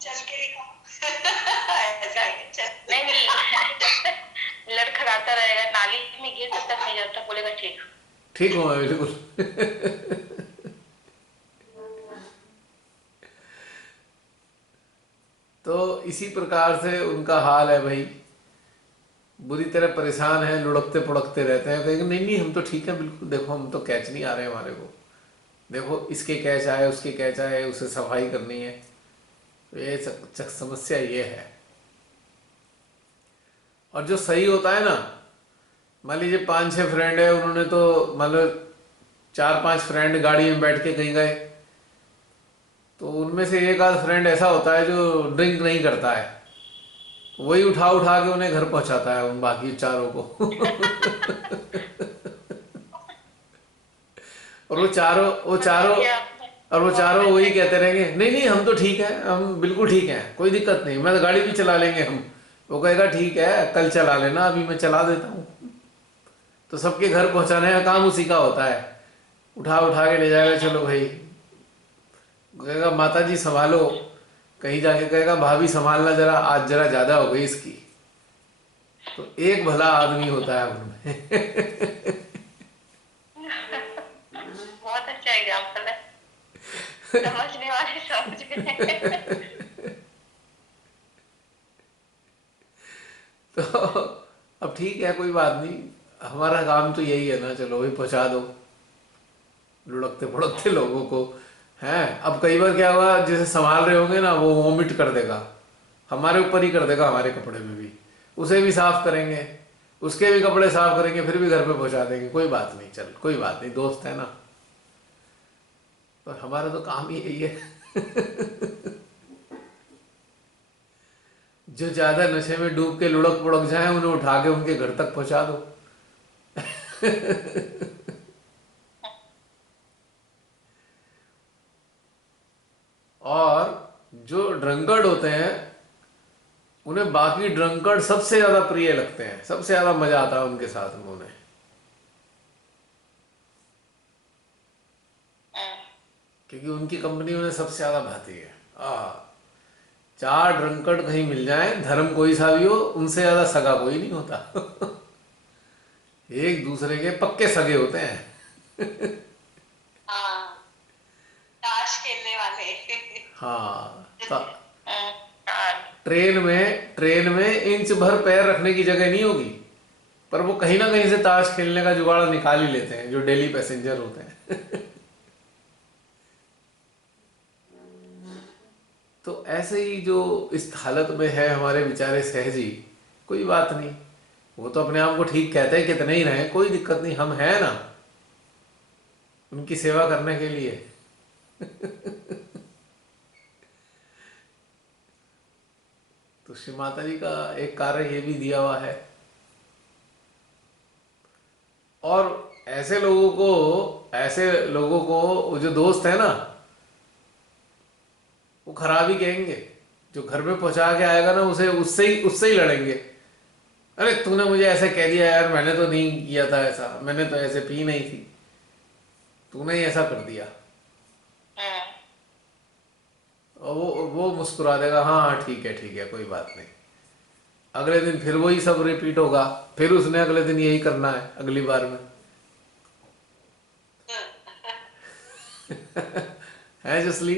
चल के दिखाओ। ऐसा है, चल। नहीं नहीं लड़खड़ाता रहेगा, नाली में गिर तब तक नहीं जाता, बोलेगा ठीक। ठीक हूँ मैं बिल्कुल। तो इसी प्रकार से उनका हाल है भाई, बुरी तरह परेशान है, लुढ़कते पुढ़कते रहते हैं, कहेंगे नहीं नहीं हम तो ठीक है बिल्कुल, देखो हम तो कैच नहीं आ रहे हमारे को, देखो इसके कैच आए, उसके कैच आए, उसे सफाई करनी है। तो ये समस्या ये है। और जो सही होता है ना, मान लीजिए 5-6 फ्रेंड है, उन्होंने तो मान लो 4-5 फ्रेंड गाड़ी में बैठ के कहीं गए, तो उनमें से एक आध फ्रेंड ऐसा होता है जो ड्रिंक नहीं करता है, वही उठा उठा के उन्हें घर पहुंचाता है उन बाकी चारों को। और वो चारों बताइए आपने। और वो बहुत चारों वही अच्छा किया। कहते रहेंगे, नहीं नहीं हम तो ठीक है, हम बिल्कुल ठीक हैं, कोई दिक्कत नहीं, मैं तो गाड़ी भी चला लेंगे हम। वो कहेगा ठीक है कल चला लेना, अभी मैं चला देता हूँ। तो सबके घर पहुंचाने का काम उसी का होता है, उठा उठा के ले जाएगा, चलो भाई। कहेगा माता जी संभालो, कहीं जाके कहेगा भाभी संभालना जरा, आज जरा ज्यादा हो गई इसकी। तो एक भला आदमी होता है उनमें। बहुत अच्छा एग्जाम्पल है, समझने वाले समझ गए। तो अब ठीक है, कोई बात नहीं, हमारा काम तो यही है ना, चलो वही पहुंचा दो लुढ़कते पड़कते लोगों को। हैं अब कई बार क्या हुआ, जैसे संभाल रहे होंगे ना, वो वॉमिट कर देगा, हमारे ऊपर ही कर देगा, हमारे कपड़े में भी, उसे भी साफ करेंगे, उसके भी कपड़े साफ करेंगे, फिर भी घर पे पहुंचा देंगे, कोई बात नहीं, चल कोई बात नहीं, दोस्त है ना। पर हमारा तो काम ही यही है। जो ज्यादा नशे में डूब के लुढ़क पुढ़क जाए, उन्हें उठा के उनके घर तक पहुंचा दो। और जो ड्रंकर्ड होते हैं, उन्हें बाकी ड्रंकर्ड सबसे ज्यादा प्रिय लगते हैं, सबसे ज्यादा मजा आता है उनके साथ में उन्हें, क्योंकि उनकी कंपनी उन्हें सबसे ज्यादा भाती है। चार ड्रंकर्ड कहीं मिल जाए, धर्म कोई सा भी हो, उनसे ज्यादा सगा कोई नहीं होता। एक दूसरे के पक्के सगे होते हैं। हाँ, ताश खेलने वाले। हाँ, हाँ, ट्रेन में इंच भर पैर रखने की जगह नहीं होगी, पर वो कहीं ना कहीं से ताश खेलने का जुगाड़ निकाल ही लेते हैं, जो डेली पैसेंजर होते हैं। तो ऐसे ही जो इस हालत में है हमारे बेचारे सहजी, कोई बात नहीं, वो तो अपने आप को ठीक कहते हैं, कितने ही रहे, कोई दिक्कत नहीं, हम हैं ना उनकी सेवा करने के लिए। तो श्री माता जी का एक कार्य ये भी दिया हुआ है। और ऐसे लोगों को वो जो दोस्त है ना, वो खराब ही कहेंगे, जो घर में पहुंचा के आएगा ना, उसे उससे ही लड़ेंगे। अरे तूने मुझे ऐसे कह दिया यार, मैंने तो नहीं किया था ऐसा, मैंने तो ऐसे पी नहीं थी, तूने ही ऐसा कर दिया। और वो मुस्कुरा देगा, हाँ हाँ ठीक है कोई बात नहीं। अगले दिन फिर वही सब रिपीट होगा, फिर उसने अगले दिन यही करना है अगली बार में। है जसली,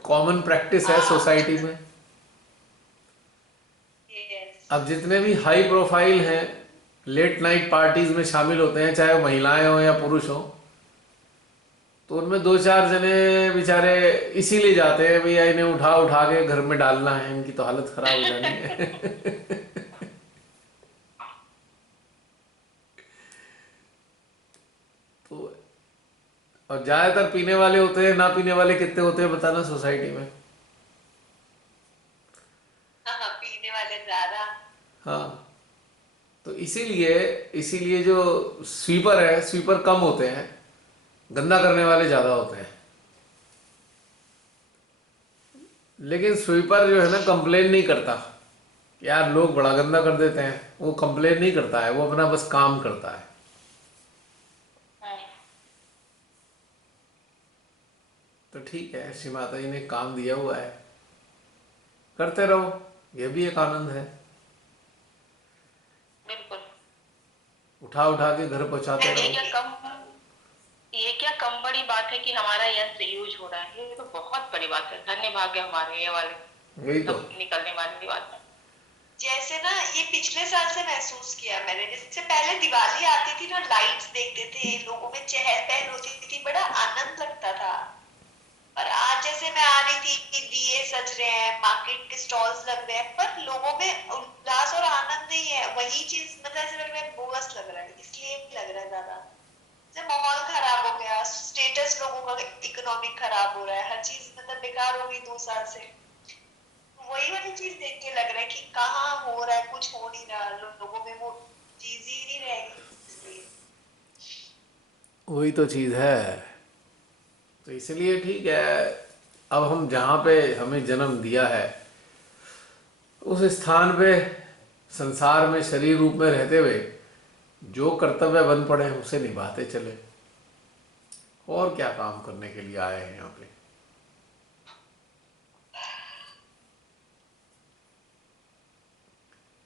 कॉमन प्रैक्टिस है सोसाइटी में। Yes. अब जितने भी हाई प्रोफाइल हैं, लेट नाइट पार्टीज में शामिल होते हैं, चाहे वो महिलाएं हो या पुरुष हो, तो उनमें दो चार जने बेचारे इसीलिए जाते हैं, भैया इन्हें उठा उठा के घर में डालना है, इनकी तो हालत खराब हो जानी है। तो और ज्यादातर पीने वाले होते हैं, ना पीने वाले कितने होते हैं बताना सोसाइटी में। हाँ, पीने वाले ज्यादा। हाँ, तो इसीलिए जो स्वीपर कम होते हैं, गंदा करने वाले ज्यादा होते हैं। लेकिन स्वीपर जो है ना, कंप्लेन नहीं करता, यार लोग बड़ा गंदा कर देते हैं, वो कंप्लेन नहीं करता है, वो अपना बस काम करता है। तो ठीक है, श्री माता जी ने काम दिया हुआ है, करते रहो, यह भी एक आनंद है, बिल्कुल। उठा उठा के घर पहुंचाते ये रहो। क्या कम बड़ी बात है कि हमारा यंत्र यूज हो रहा है, ये तो बहुत बड़ी बात है, धन्य भाग्य हमारे ये वाले वही तो। सब निकलने वाली बात है। जैसे ना ये पिछले साल से महसूस किया मैंने, जिससे पहले दिवाली आती थी ना, लाइट्स देखते थे, लोगों में चहल पहल होती थी, बड़ा आनंद लगता था। पर आज जैसे मैं आ रही थी कि दिए सज रहे हैं, मार्केट के स्टॉल्स लग रहे हैं, पर लोगों में उल्लास और आनंद नहीं है। वही चीज मतलब ऐसे लग रहा है बोगस लग रहा है, इसलिए लग रहा है ज्यादा। जब माहौल खराब हो गया, स्टेटस लोगों का, इकोनॉमिक खराब हो रहा है, हर चीज मतलब बेकार हो गई 2 साल से। वही वाली चीज देख के लग रहा है कि कहाँ हो रहा है, कुछ हो नहीं रहा, लोगों में वो चीज ही नहीं रहेगी इसलिए। वही तो चीज़ है। तो इसलिए ठीक है, अब हम जहाँ पे हमें जन्म दिया है उस स्थान पे संसार में शरीर रूप में रहते हुए जो कर्तव्य बन पड़े हैं उसे निभाते चले। और क्या काम करने के लिए आए हैं यहाँ पे।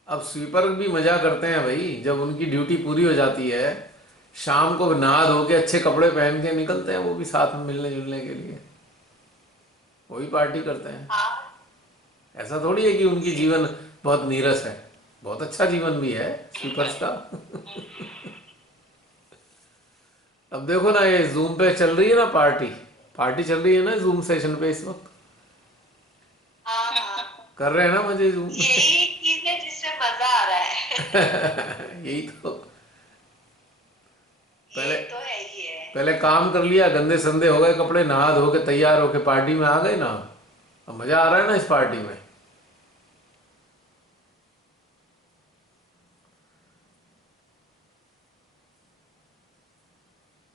अब स्वीपर भी मजा करते हैं भाई, जब उनकी ड्यूटी पूरी हो जाती है शाम को नहा धो के अच्छे कपड़े पहन के निकलते हैं वो भी साथ में मिलने जुलने के लिए, वो भी पार्टी करते हैं। हाँ, ऐसा थोड़ी है कि उनकी जीवन बहुत नीरस है, बहुत अच्छा जीवन भी है स्वीपर्स का। अब देखो ना, ये जूम पे चल रही है ना पार्टी, पार्टी चल रही है ना जूम सेशन पे इस वक्त, हाँ, हाँ, कर रहे हैं ना मजे जूम। यही चीज है जिसमें मजा आ रहा है। यही तो। पहले ये तो है ही है। पहले काम कर लिया, गंदे संदे हो गए कपड़े, नहा धो के तैयार होके पार्टी में आ गए ना, अब मजा आ रहा है ना इस पार्टी में।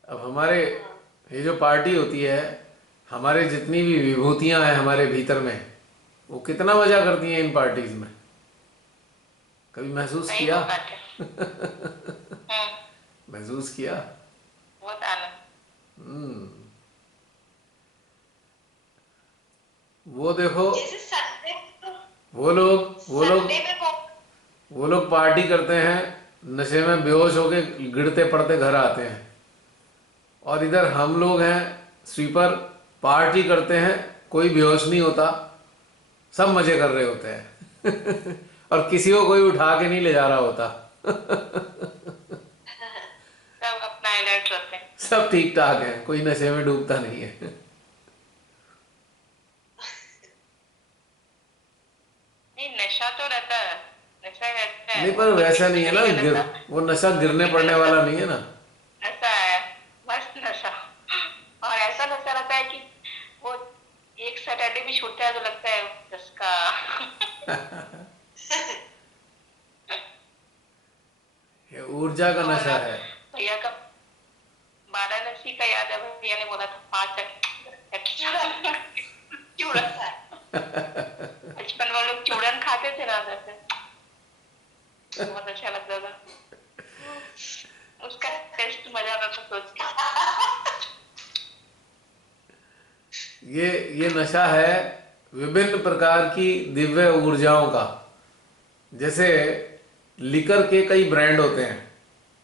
अब हमारे ये जो पार्टी होती है, हमारे जितनी भी विभूतियां हैं हमारे भीतर में, वो कितना मजा करती हैं इन पार्टीज में, कभी महसूस सही किया? बात है। महसूस किया? बहुत आनंद। हम्म। वो देखो, जैसे संडे वो लोग संडे में वो लोग पार्टी करते हैं, नशे में बेहोश होके गिरते पड़ते घर आते हैं, और इधर हम लोग हैं स्वीपर, पार्टी करते हैं, कोई बेहोश नहीं होता, सब मजे कर रहे होते हैं। और किसी को कोई उठा के नहीं ले जा रहा होता। सब अपना अलर्ट रहते हैं। सब ठीक ठाक है, कोई नशे में डूबता नहीं है। नहीं, नशा तो रहता है, नशा रहता है। नहीं, पर वैसा नहीं है ना, वो नशा गिरने पड़ने वाला नहीं है ना। ऐसा है, मस्त नशा। और ऐसा नशा रहता है कि वो एक सैटरडे भी छूटता है तो लगता है जिसका। ये ऊर्जा का नशा है। भैया का वाराणसी का याद है, भैया ने बोला था 5 चूरन था। बचपन में लोग चूरन खाते थे ना, बहुत अच्छा लगता था उसका टेस्ट, मजा आता था सोच के। ये नशा है विभिन्न प्रकार की दिव्य ऊर्जाओं का। जैसे लिकर के कई ब्रांड होते हैं,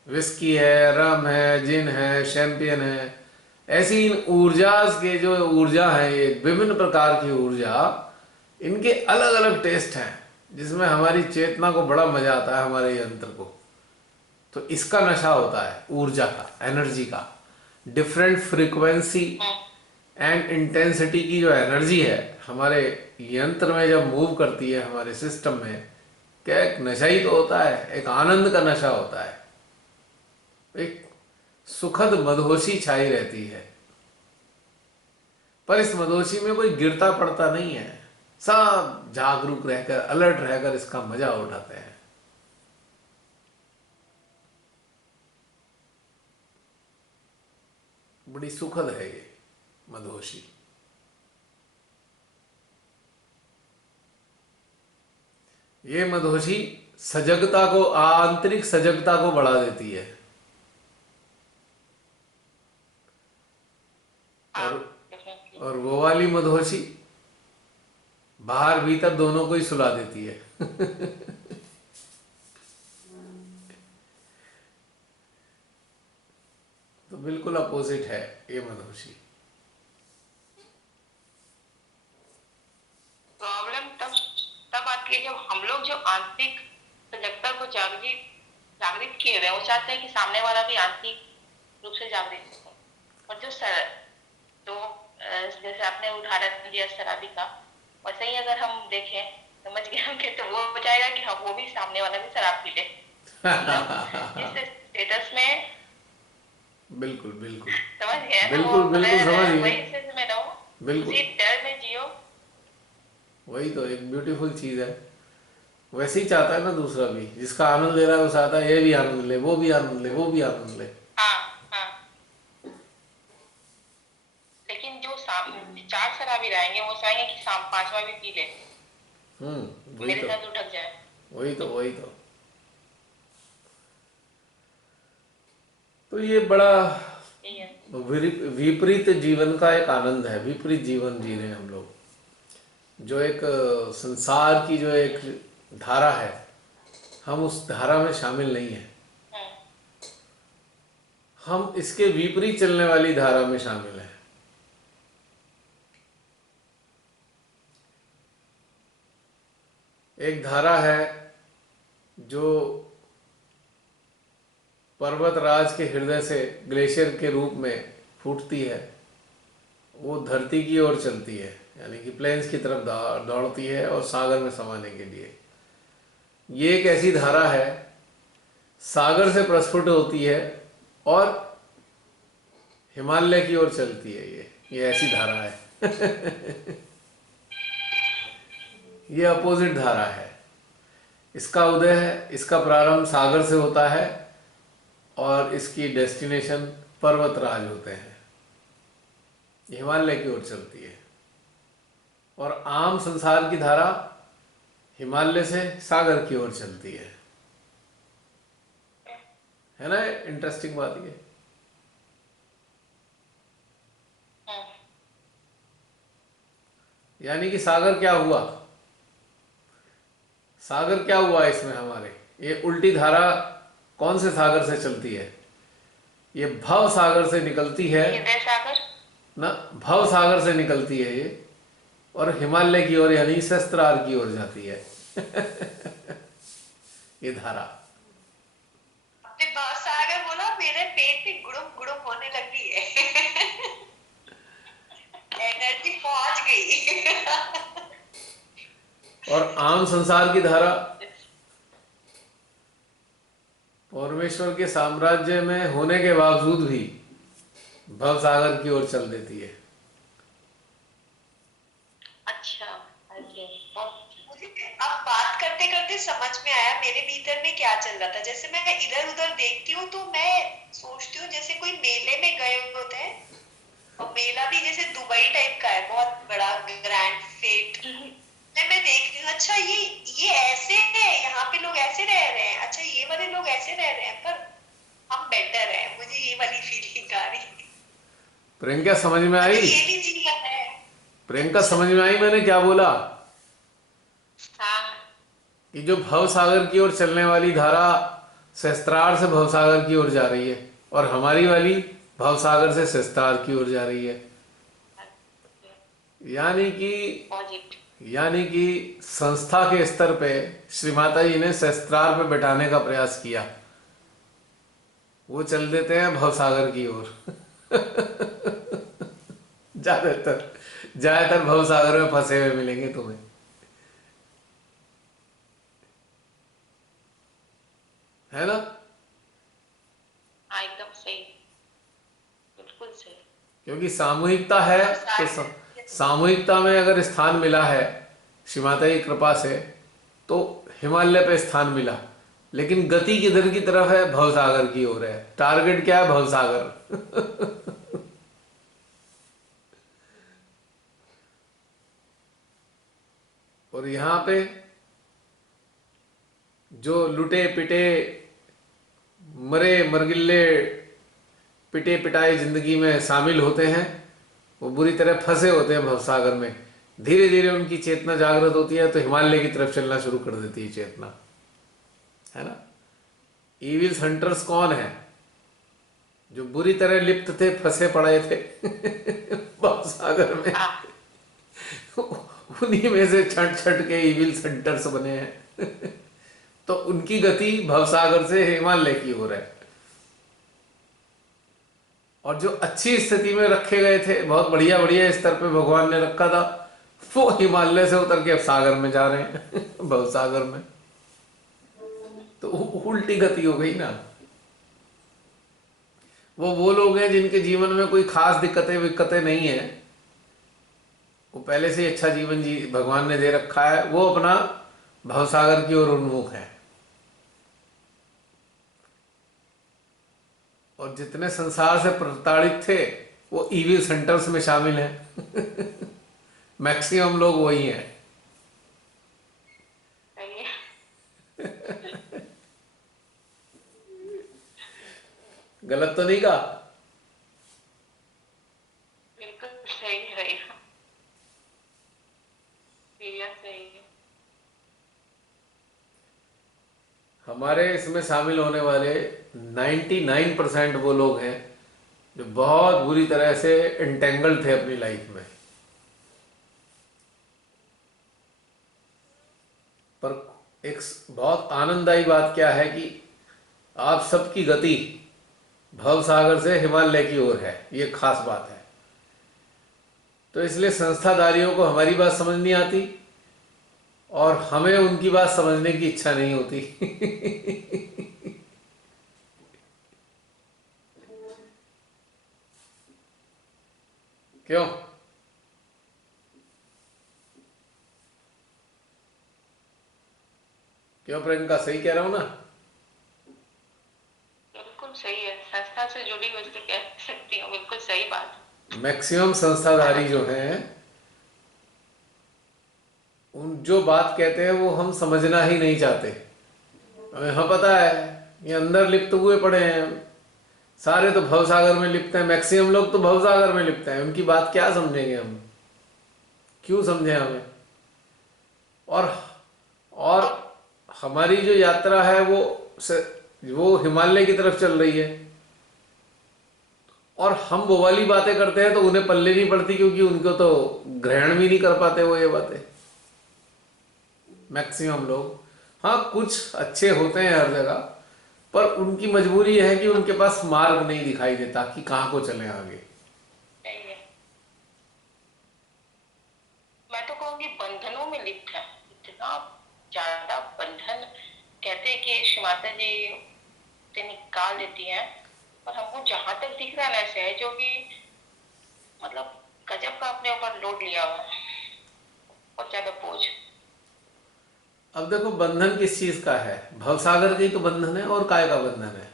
विस्की है, रम है, जिन है, शैंपियन है, ऐसी इन ऊर्जास के जो ऊर्जा है, ये विभिन्न प्रकार की ऊर्जा, इनके अलग अलग टेस्ट हैं, जिसमें हमारी चेतना को बड़ा मजा आता है, हमारे यंत्र को। तो इसका नशा होता है ऊर्जा का, एनर्जी का। डिफरेंट फ्रीक्वेंसी एंड इंटेंसिटी की जो एनर्जी है हमारे यंत्र में जब मूव करती है, हमारे सिस्टम में, क्या एक नशा ही तो होता है, एक आनंद का नशा होता है, एक सुखद मदहोशी छाई रहती है। पर इस मदहोशी में कोई गिरता पड़ता नहीं है, सब जागरूक रहकर, अलर्ट रहकर इसका मजा उठाते हैं। बड़ी सुखद है ये मदहोशी। ये मदहोशी सजगता को, आंतरिक सजगता को बढ़ा देती है, और वो वाली मदहोशी बाहर भीतर दोनों को ही सुला देती है। तो बिल्कुल अपोजिट है ये मदहोशी। प्रॉब्लम तब आती है जब हम लोग जो आंतरिक सजगता को जागृत किए हुए हैं, वो चाहते हैं कि सामने वाला भी आंतरिक रूप से जागृत हो। और जो जैसे आपने उदाहरण दिया शराबी का, वैसे ही अगर हम देखें, समझ गए होंगे, तो वो बचाएगा कि हाँ, वो भी सामने वाला भी शराब पी ले। इस स्टेटस में बिल्कुल बिल्कुल समझ गए ना, बिल्कुल बिल्कुल समझ गए। वही स्टेज में रहो, बिल्कुल उसी डर में जियो। वही तो एक ब्यूटीफुल चीज है। वैसे ही चाहता है ना दूसरा भी, जिसका आनंद ले रहा है वो चाहता है ये भी आनंद ले, वो भी आनंद ले, वो भी आनंद ले। हाँ हाँ। लेकिन जो चार शराबी रहेंगे वो चाहेंगे कि शाम पांचवा भी पी ले, वही मेरे तो, साथ उठक जाए। वही तो ये बड़ा यही है। विपरीत जीवन का एक आनंद है। विपरीत जीवन जी रहे हैं हम लोग। जो एक संसार की जो एक धारा है, हम उस धारा में शामिल नहीं है। हम इसके विपरीत चलने वाली धारा में शामिल हैं। एक धारा है जो पर्वतराज के हृदय से ग्लेशियर के रूप में फूटती है, वो धरती की ओर चलती है, यानी कि प्लेन्स की तरफ दौड़ती है और सागर में समाने के लिए। ये एक ऐसी धारा है, सागर से प्रस्फुट होती है और हिमालय की ओर चलती है। ये ऐसी धारा है। ये अपोजिट धारा है। इसका उदय है, इसका प्रारंभ सागर से होता है और इसकी डेस्टिनेशन पर्वतराज होते हैं, हिमालय की ओर चलती है। और आम संसार की धारा हिमालय से सागर की ओर चलती है ना? इंटरेस्टिंग बात ये। यानी कि सागर क्या हुआ, सागर क्या हुआ इसमें हमारे? ये उल्टी धारा कौन से सागर से चलती है? ये भव सागर से निकलती है हृदय सागर ना, भव सागर से निकलती है ये, और हिमालय की ओर यानी सहस्त्रार की ओर जाती है। ये धारा। आपने भव सागर बोला, मेरे पेट में गुड़ुम गुड़ुम होने लगी है। एनर्जी पहुंच गई। और आम संसार की धारा परमेश्वर के साम्राज्य में होने के बावजूद भी भव सागर की ओर चल देती है। अच्छा। मुझे अब बात करते करते समझ में आया मेरे भीतर में क्या चल रहा था। जैसे मैं इधर उधर देखती हूँ तो मैं सोचती हूँ जैसे कोई मेले में गए होते हैं, और मेला भी जैसे दुबई टाइप का है, बहुत बड़ा ग्रैंड फेट। मैं देख रही हूँ, अच्छा ये ऐसे है, यहाँ पे लोग ऐसे रह रहे हैं, अच्छा ये वाले लोग ऐसे रह रहे हैं, पर हम बेटर हैं। मुझे ये वाली फीलिंग आ रही है। प्रियंका समझ में आई? ये भी जीवन है। प्रियंका समझ में आई मैंने क्या बोला? हाँ। कि जो भव सागर की ओर चलने वाली धारा सहस्त्रार से भव सागर की ओर जा रही है, और हमारी वाली भव सागर से सहस्त्रार की ओर जा रही है। यानी कि संस्था के स्तर पे श्री माता जी ने सहस्त्रार पे बैठाने का प्रयास किया, वो चल देते हैं भव सागर की ओर। ज्यादातर भव सागर में फंसे हुए मिलेंगे तुम्हें, है ना? हाँ एकदम सही, बिल्कुल सही। क्योंकि सामूहिकता है, तो सामूहिकता में अगर स्थान मिला है श्री माता की कृपा से, तो हिमालय पे स्थान मिला। लेकिन गति किधर की तरफ है? भवसागर की ओर है। टारगेट क्या है? भवसागर। और यहां पे जो लुटे पिटे मरे मरगिल्ले पिटे पिटाई जिंदगी में शामिल होते हैं, वो बुरी तरह फंसे होते हैं भवसागर में। धीरे धीरे उनकी चेतना जागृत होती है तो हिमालय की तरफ चलना शुरू कर देती है चेतना, है ना? ईविल हंटर्स कौन है? जो बुरी तरह लिप्त थे, फंसे पड़े थे भवसागर में। उन्हीं में से छट छट के ईविल हंटर्स बने हैं। तो उनकी गति भवसागर से हिमालय की ओर है। और जो अच्छी स्थिति में रखे गए थे, बहुत बढ़िया बढ़िया स्तर पे भगवान ने रखा था, वो हिमालय से उतर के अब सागर में जा रहे हैं, भवसागर में। तो उल्टी गति हो गई ना। वो लोग हैं जिनके जीवन में कोई खास दिक्कतें विक्कतें नहीं है, वो पहले से ही अच्छा जीवन जी भगवान ने दे रखा है, वो अपना भवसागर की ओर उन्मुख है। और जितने संसार से प्रताड़ित थे वो ईविल सेंटर्स में शामिल हैं। मैक्सिमम लोग वही हैं। सही है। गलत तो नहीं कहा? बिल्कुल सही है भैया, सीरियस सही है। हमारे इसमें शामिल होने वाले 99% वो लोग हैं जो बहुत बुरी तरह से इंटेंगल्ड थे अपनी लाइफ में। पर एक बहुत आनंददायी बात क्या है कि आप सबकी गति भव सागर से हिमालय की ओर है, ये खास बात है। तो इसलिए संस्थाधारियों को हमारी बात समझ नहीं आती और हमें उनकी बात समझने की इच्छा नहीं होती। क्यों? क्यों प्रियंका, सही कह रहा हूं ना? बिल्कुल सही है, संस्था से जुड़ी हुई तो कह सकती हूँ, बिल्कुल सही बात है। मैक्सिमम संस्थाधारी जो हैं उन जो बात कहते हैं वो हम समझना ही नहीं चाहते। हमें हाँ पता है ये अंदर लिप्त हुए पड़े हैं, सारे तो भवसागर में लिप्त हैं, मैक्सिमम लोग तो भवसागर में लिप्त हैं, उनकी बात क्या समझेंगे हम, क्यों समझें हमें। और हमारी जो यात्रा है वो हिमालय की तरफ चल रही है और हम वो वाली बातें करते हैं तो उन्हें पल्ले नहीं पड़ती, क्योंकि उनको तो ग्रहण भी नहीं कर पाते वो ये बातें, मैक्सिमम लोग। हाँ कुछ अच्छे होते हैं हर जगह, पर उनकी मजबूरी है कि उनके पास मार्ग नहीं दिखाई देता कि कहाँ को चले आगे। सही है। मैं तो कहूँगी बंधनों में लिप्त है, इतना ज्यादा बंधन। कहते हैं कि श्री माता जी से निकाल देती हैं, पर हमको जहां तक दिख रहा है ना ऐसे है जो कि मतलब गजब का अपने ऊपर लोड लिया हुआ है, बहुत ज्यादा बोझ। अब देखो बंधन किस चीज का है, भवसागर का ही तो बंधन है, और काय का बंधन है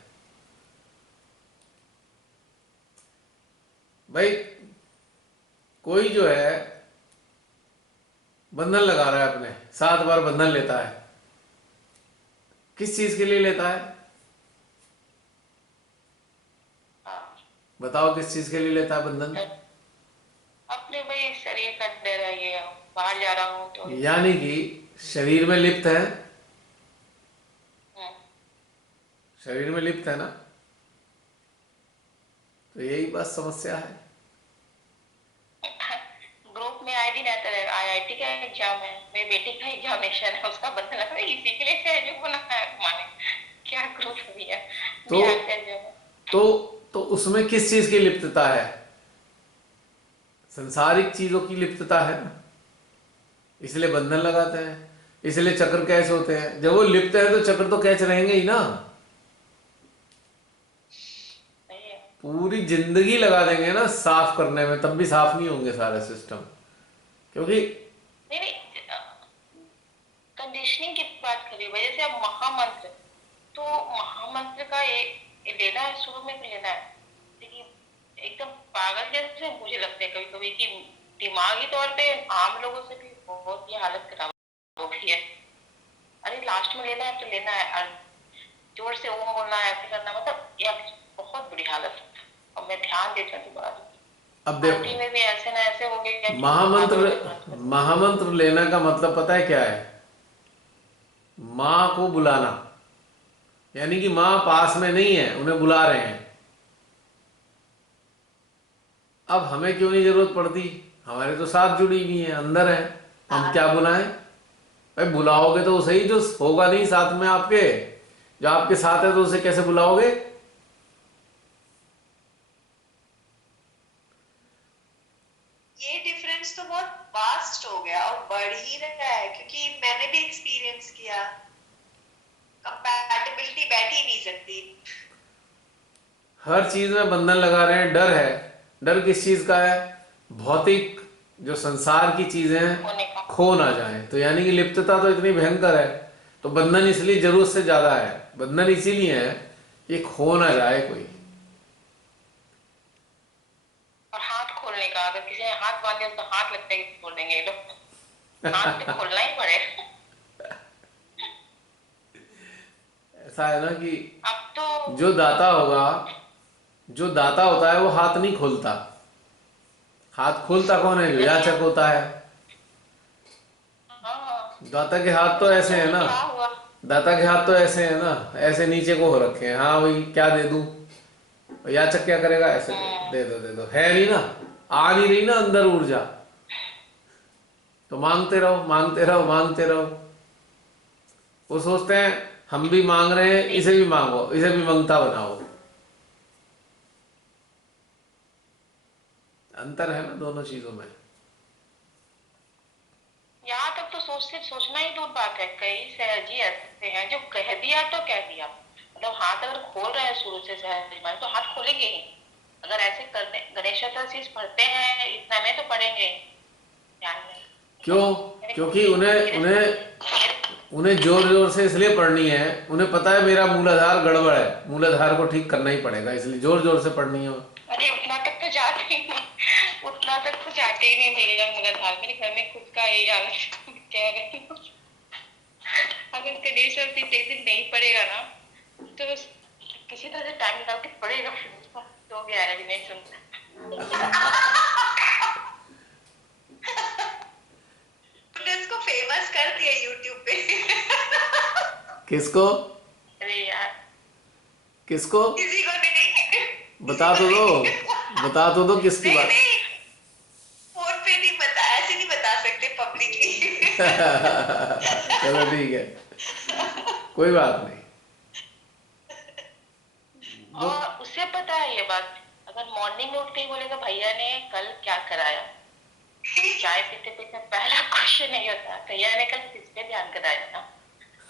भाई। कोई जो है बंधन लगा रहा है, अपने 7 बार बंधन लेता है, किस चीज के लिए लेता है बताओ, किस चीज के लिए लेता है बंधन? अपने भाई शरीर का डर है, ये बाहर जा रहा हूँ तो। यानी कि शरीर में लिप्त है, शरीर में लिप्त है ना, तो यही बस समस्या है। ग्रुप में आईडी रहता है, आईआईटी का एग्जाम है, मेरी बेटी का एग्जामिनेशन है, उसका बंधन लगा इसी के लिए सहयोग बना है माने क्या ग्रुप भी है। तो उसमें किस चीज की लिप्तता है? सांसारिक चीजों की लिप्तता है ना, इसलिए बंधन लगाते हैं, इसलिए चक्र कैच होते हैं। जब वो लिप्त है तो चक्र तो कैच रहेंगे ही ना, पूरी जिंदगी लगा देंगे ना साफ करने में, तब भी साफ नहीं होंगे सारे सिस्टम, क्योंकि नहीं कंडीशनिंग की बात करिए। वजह से अब महामंत्र, तो महामंत्र का लेना है, शुरू में भी लेना है, लेकिन एकदम पागल जैसे मुझे लगता है कभी कभी कि दिमागी तौर पे आम लोगों से भी बहुत ही हालत खराब हो गई है। अरे लास्ट में लेना है तो लेना है, और जोर से ओम बोलना है, ऐसे करना, मतलब यार बहुत बुरी हालत। और मैं ध्यान देता हूँ बात, अब देखो में भी ऐसे ना ऐसे हो गए। महामंत्र लेना का मतलब पता है क्या है? माँ को बुलाना, यानी कि माँ पास में नहीं है, उन्हें बुला रहे हैं। अब हमें क्यों नहीं जरूरत पड़ती, हमारे तो साथ जुड़ी हुई है, अंदर है, हम क्या बुलाएं भाई? बुलाओगे तो सही, जो होगा नहीं साथ में आपके, जो आपके साथ है तो उसे कैसे बुलाओगे? ये डिफरेंस तो बहुत वास्ट हो गया और बढ़ ही रहा है, क्योंकि मैंने भी एक्सपीरियंस किया, कंपैटिबिलिटी बैठ ही नहीं सकती। हर चीज में बंधन लगा रहे हैं, डर है। डर किस चीज का है? भौतिक जो संसार की चीजें होने का। खो ना जाए। तो यानी कि लिप्तता तो इतनी भयंकर है, तो बंधन इसलिए जरूरत से ज्यादा है। बंधन इसीलिए है कि खो ना जाए कोई। और हाथ खोलने का, अगर किसी ने हाथ बांध दिया तो हाथ लगता है कि खोल देंगे ये लोग, हाथ तो खोलना ही पड़ेगा। ऐसा है ना कि अब तो जो दाता होगा, जो दाता होता है वो हाथ नहीं खोलता। हाथ खोलता कौन है? जो नहीं, याचक होता है। हाँ, दाता के हाथ तो तो ऐसे है ना, क्या हुआ? दाता के हाथ तो ऐसे है ना, ऐसे नीचे को हो रखे हैं। हाँ भाई क्या दे दूं? और याचक क्या करेगा? ऐसे दे दो दे दो, है नहीं ना, आ नहीं रही ना अंदर ऊर्जा, तो मांगते रहो मांगते रहो मांगते रहो। वो सोचते हैं हम भी मांग रहे हैं, इसे भी मांगो, इसे भी मंगता बनाओ। अंतर है ना दोनों चीजों में। यहाँ तक तो सोचना ही दूर बात है। कई सहजी ऐसे हैं जो कह दिया तो कह दिया, मतलब हाथ अगर खोल रहे हैं शुरू से सहज मान, तो हाथ खोलेंगे ही। अगर ऐसे करते गणेश चतुर्थी पढ़ते हैं इतना में तो पढ़ेंगे ही। ध्यान में क्यों? क्योंकि उन्हें जोर जोर से इसलिए पढ़नी है, उन्हें पता है मेरा मूलाधार गड़बड़ है, मूलाधार को ठीक करना ही पड़ेगा, इसलिए जोर जोर से पढ़नी है। अरे उतना तक तो जाते ही नहीं, उतना तक तो जाते ही नहीं मेरा मूलाधार। मेरे घर में खुद का यही हाल है। कह रही हूँ अगर गणेश चतुर्थी एक दिन नहीं पड़ेगा ना, तो किसी तरह से टाइम निकाल के पड़ेगा, तो भी आएगा भी नहीं सुनता। तुमने इसको फेमस कर दिया यूट्यूब पे। किसको? अरे यार, किसको? किसी को नहीं। बता तो दो, बता तो दो किसकी नहीं बात। नहीं, फोन पे नहीं बता, ऐसे नहीं बता सकते पब्लिकली। चलो ठीक है, कोई बात नहीं। वो और उसे पता है ये बात। अगर मॉर्निंग में उठ के ही बोलेगा भैया ने कल क्या कराया, चाय पीते पीते पहला क्वेश्चन नहीं होता भैया ने कल किस पे ध्यान कराया था।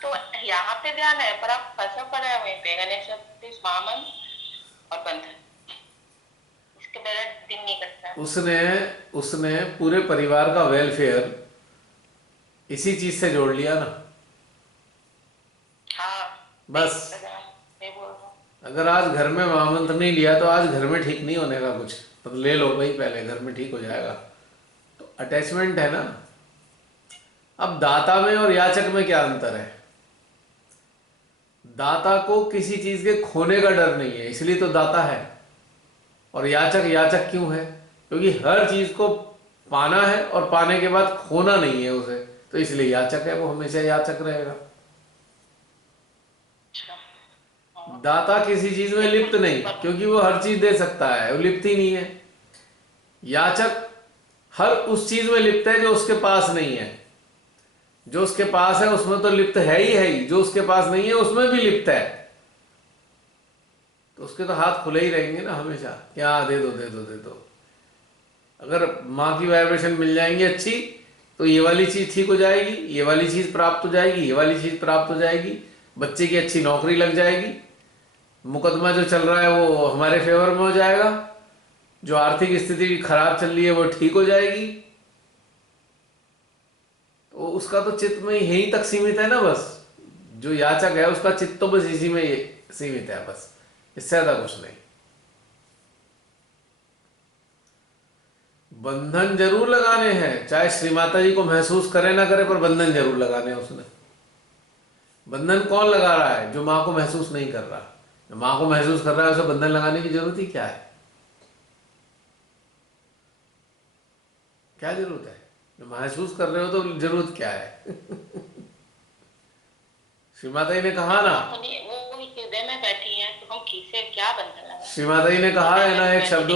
तो यहाँ पे ध्यान है, पर आप फंसा पड़ा है वहीं पे। गणेश चतुर्थी, वामन और बंधन, इसके बगैर दिन नहीं कटता। उसने उसने पूरे परिवार का वेलफेयर इसी चीज से जोड़ लिया ना। हाँ, बस मैं बोल रहा हूँ। अगर आज घर में महामंत्र नहीं लिया तो आज घर में ठीक नहीं होने का कुछ, तो ले लो भाई, पहले घर में ठीक हो जाएगा। तो अटैचमेंट है ना। अब दाता में और याचक में क्या अंतर है? दाता को किसी चीज के खोने का डर नहीं है, इसलिए तो दाता है। और याचक याचक क्यों है? क्योंकि हर चीज को पाना है और पाने के बाद खोना नहीं है उसे, तो इसलिए याचक है, वो हमेशा याचक रहेगा। दाता किसी चीज में लिप्त नहीं, क्योंकि वो हर चीज दे सकता है, वो लिप्त ही नहीं है। याचक हर उस चीज में लिप्त है जो उसके पास नहीं है। जो उसके पास है उसमें तो लिप्त है ही, जो उसके पास नहीं है उसमें भी लिप्त है। तो उसके तो हाथ खुले ही रहेंगे ना हमेशा, क्या दे दो दे दो दे दो। अगर माँ की वाइब्रेशन मिल जाएंगी अच्छी, तो ये वाली चीज ठीक हो जाएगी, ये वाली चीज प्राप्त हो जाएगी, ये वाली चीज प्राप्त हो जाएगी, बच्चे की अच्छी नौकरी लग जाएगी, मुकदमा जो चल रहा है वो हमारे फेवर में हो जाएगा, जो आर्थिक स्थिति खराब चल रही है वो ठीक हो जाएगी। तो उसका तो चित्त में यहीं तक सीमित है ना बस। जो याचक है उसका चित्त तो बस इसी में सीमित है, बस इससे ज्यादा कुछ नहीं। बंधन जरूर लगाने हैं, चाहे श्री माता जी को महसूस करे ना करे, पर बंधन जरूर लगाने हैं उसने। बंधन कौन लगा रहा है? जो माँ को महसूस नहीं कर रहा। जो माँ को महसूस कर रहा है उसे बंधन लगाने की जरूरत ही क्या है? क्या जरूरत है? जो महसूस कर रहे हो तो जरूरत क्या है? श्री माता जी ने कहा ना, वो हृदय में बैठी हैं, तो हम किसे क्या बंधन लगा। श्री माता जी ने कहा है ना एक शब्द,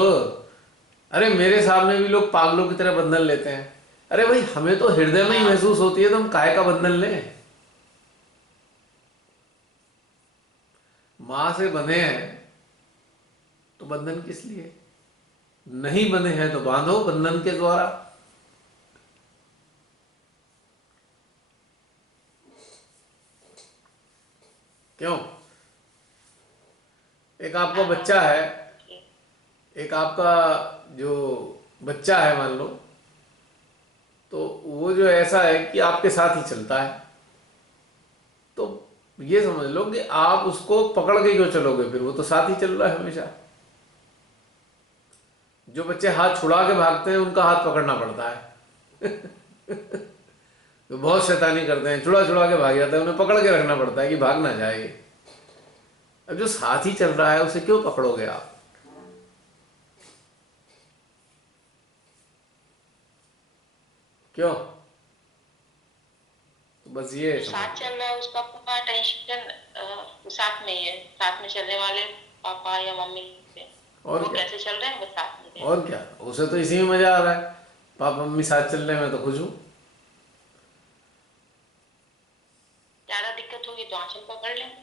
अरे मेरे सामने भी लोग पागलों की तरह बंधन लेते हैं। अरे भाई हमें तो हृदय में ही महसूस होती है, तो हम काहे का बंधन लें? मां से बंधे हैं तो बंधन किस लिए? नहीं बंधे हैं तो बांधो बंधन के द्वारा। क्यों? एक आपका बच्चा है, एक आपका जो बच्चा है मान लो, तो वो जो ऐसा है कि आपके साथ ही चलता है। तो ये समझ लो कि आप उसको पकड़ के क्यों चलोगे, फिर वो तो साथ ही चल रहा है हमेशा। जो बच्चे हाथ छुड़ा के भागते हैं उनका हाथ पकड़ना पड़ता है। तो बहुत शैतानी करते हैं, छुड़ा छुड़ा के भाग जाते हैं, उन्हें पकड़ के रखना पड़ता है कि भाग ना जाए। अब जो साथ ही चल रहा है उसे क्यों पकड़ोगे आप? क्यों? तो बस ये जो साथ समझ। चल रहा है उसका पूरा टेंशन साथ में ही है, साथ में चलने वाले पापा या मम्मी से। और वो क्या? कैसे चल रहे हैं, वो साथ में और क्या, उसे तो इसी में मजा आ रहा है। पापा मम्मी साथ चलने में तो खुश हूं। ज्यादा दिक्कत होगी तो आंचल पकड़ लेंगे।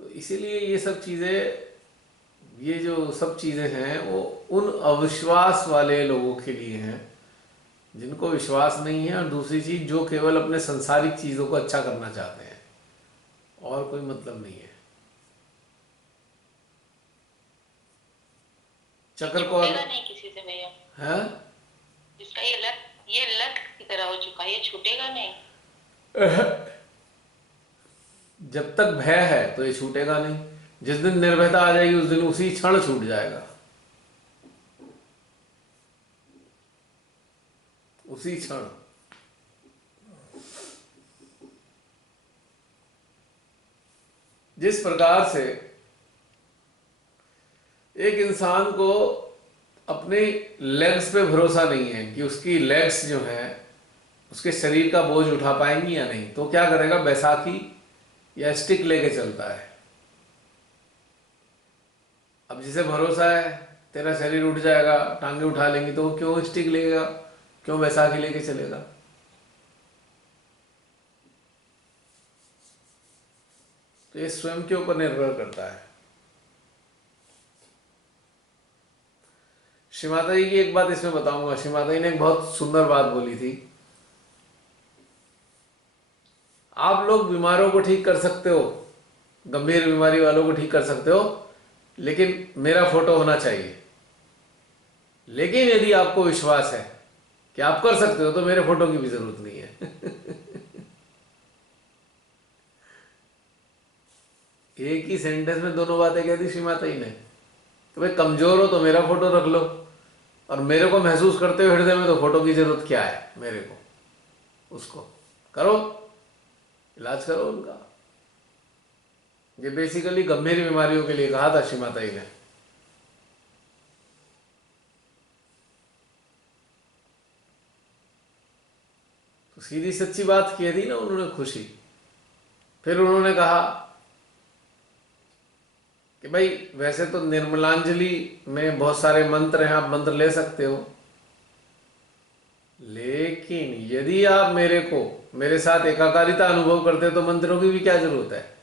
तो इसीलिए ये सब चीजें, ये जो सब चीजें हैं वो उन अविश्वास वाले लोगों के लिए हैं जिनको विश्वास नहीं है, और दूसरी चीज जो केवल अपने संसारिक चीजों को अच्छा करना चाहते हैं, और कोई मतलब नहीं है। चक्र को छूटेगा नहीं किसी से भैया। है। इसका ये लत की तरह हो चुका है, ये छूटेगा नहीं। जब तक भय है तो ये छूटेगा नहीं। जिस दिन निर्भयता आ जाएगी उस दिन उसी क्षण छूट जाएगा, उसी क्षण। जिस प्रकार से एक इंसान को अपने लेग्स पे भरोसा नहीं है कि उसकी लेग्स जो है उसके शरीर का बोझ उठा पाएंगी या नहीं, तो क्या करेगा, बैसाखी या स्टिक लेके चलता है। अब जिसे भरोसा है तेरा शरीर उठ जाएगा, टांगे उठा लेंगी, तो वो क्यों स्टिक लेगा, क्यों बैसाखी लेके चलेगा? तो ये स्वयं के ऊपर निर्भर करता है। श्री माता जी की एक बात इसमें बताऊंगा। श्री माता जी ने एक बहुत सुंदर बात बोली थी। आप लोग बीमारों को ठीक कर सकते हो, गंभीर बीमारी वालों को ठीक कर सकते हो, लेकिन मेरा फोटो होना चाहिए। लेकिन यदि आपको विश्वास है कि आप कर सकते हो तो मेरे फोटो की भी जरूरत नहीं है। एक ही सेंटेंस में दोनों बातें कह दी श्री माता जी ने। तो भाई कमजोर हो तो मेरा फोटो रख लो, और मेरे को महसूस करते हो हृदय में, तो फोटो की जरूरत क्या है मेरे को? उसको करो, इलाज करो उनका। ये बेसिकली गंभीर बीमारियों के लिए कहा था श्री माता जी ने। तो सीधी सच्ची बात की थी ना उन्होंने, खुशी। फिर उन्होंने कहा कि भाई वैसे तो निर्मलांजलि में बहुत सारे मंत्र हैं, आप मंत्र ले सकते हो, लेकिन यदि आप मेरे साथ एकाकारिता अनुभव करते हो तो मंत्रों की भी क्या जरूरत है?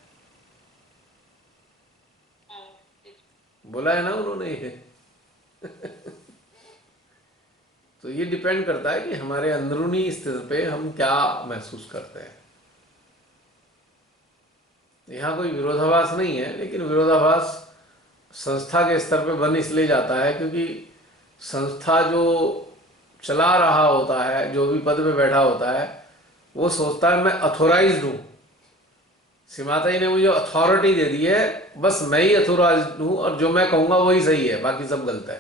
बोला है ना उन्होंने ये। तो ये डिपेंड करता है कि हमारे अंदरूनी स्थिति पे हम क्या महसूस करते हैं। यहाँ कोई विरोधाभास नहीं है, लेकिन विरोधाभास संस्था के स्तर पे बन इसलिए जाता है क्योंकि संस्था जो चला रहा होता है, जो भी पद पे बैठा होता है, वो सोचता है मैं अथोराइज्ड हूँ। श्री माता जी ने मुझे अथॉरिटी दे दी है, बस मैं ही अथोराइज्ड हूँ और जो मैं कहूँगा वही सही है, बाकी सब गलत है।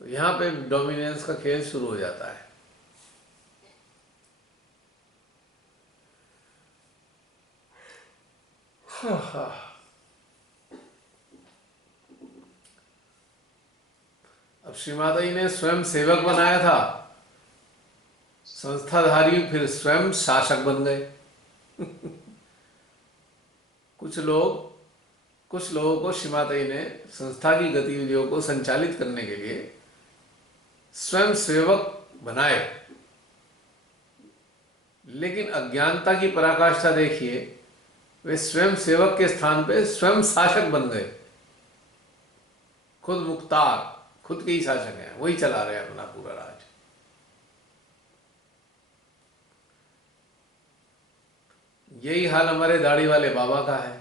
तो यहाँ पे डोमिनेंस का खेल शुरू हो जाता है। अब श्री माता जी ने स्वयं सेवक बनाया था, संस्थाधारी फिर स्वयं शासक बन गए। कुछ लोगों को श्री माता जी ने संस्था की गतिविधियों को संचालित करने के लिए स्वयं सेवक बनाए, लेकिन अज्ञानता की पराकाष्ठा देखिए, वे स्वयं सेवक के स्थान पे स्वयं शासक बन गए। खुद मुख्तार, खुद के ही शासक हैं, वही चला रहे हैं अपना पूरा राज। यही हाल हमारे दाढ़ी वाले बाबा का है।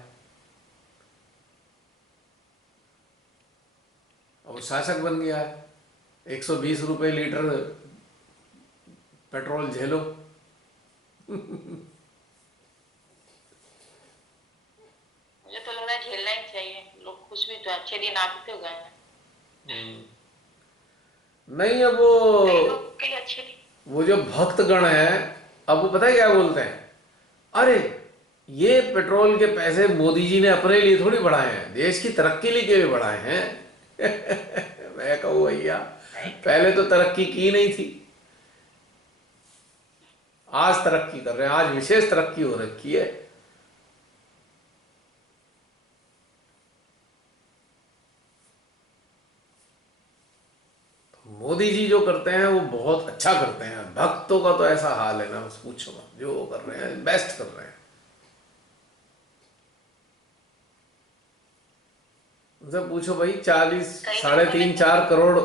अब वो शासक बन गया है। 120 रुपए लीटर पेट्रोल झेलो। मुझे तो लग रहा है झेलना ही चाहिए, लोग खुश भी तो अच्छे दिन आते तो गए। नहीं, अब कई लोग के लिए अच्छे दिन। वो जो भक्तगण है, अब वो पता है क्या बोलते हैं, अरे ये पेट्रोल के पैसे मोदी जी ने अपने लिए थोड़ी बढ़ाए हैं, देश की तरक्की के लिए बढ़ाए हैं। मैं कहूँ भैया, पहले तो तरक्की की नहीं थी, आज तरक्की कर रहे हैं, आज विशेष तरक्की हो रखी है। मोदी जी जो करते हैं वो बहुत अच्छा करते हैं, भक्तों का तो ऐसा हाल है ना, बस पूछो मत, जो वो कर रहे हैं बेस्ट कर रहे हैं। उनसे पूछो भाई, 40 3.5 4 करोड़,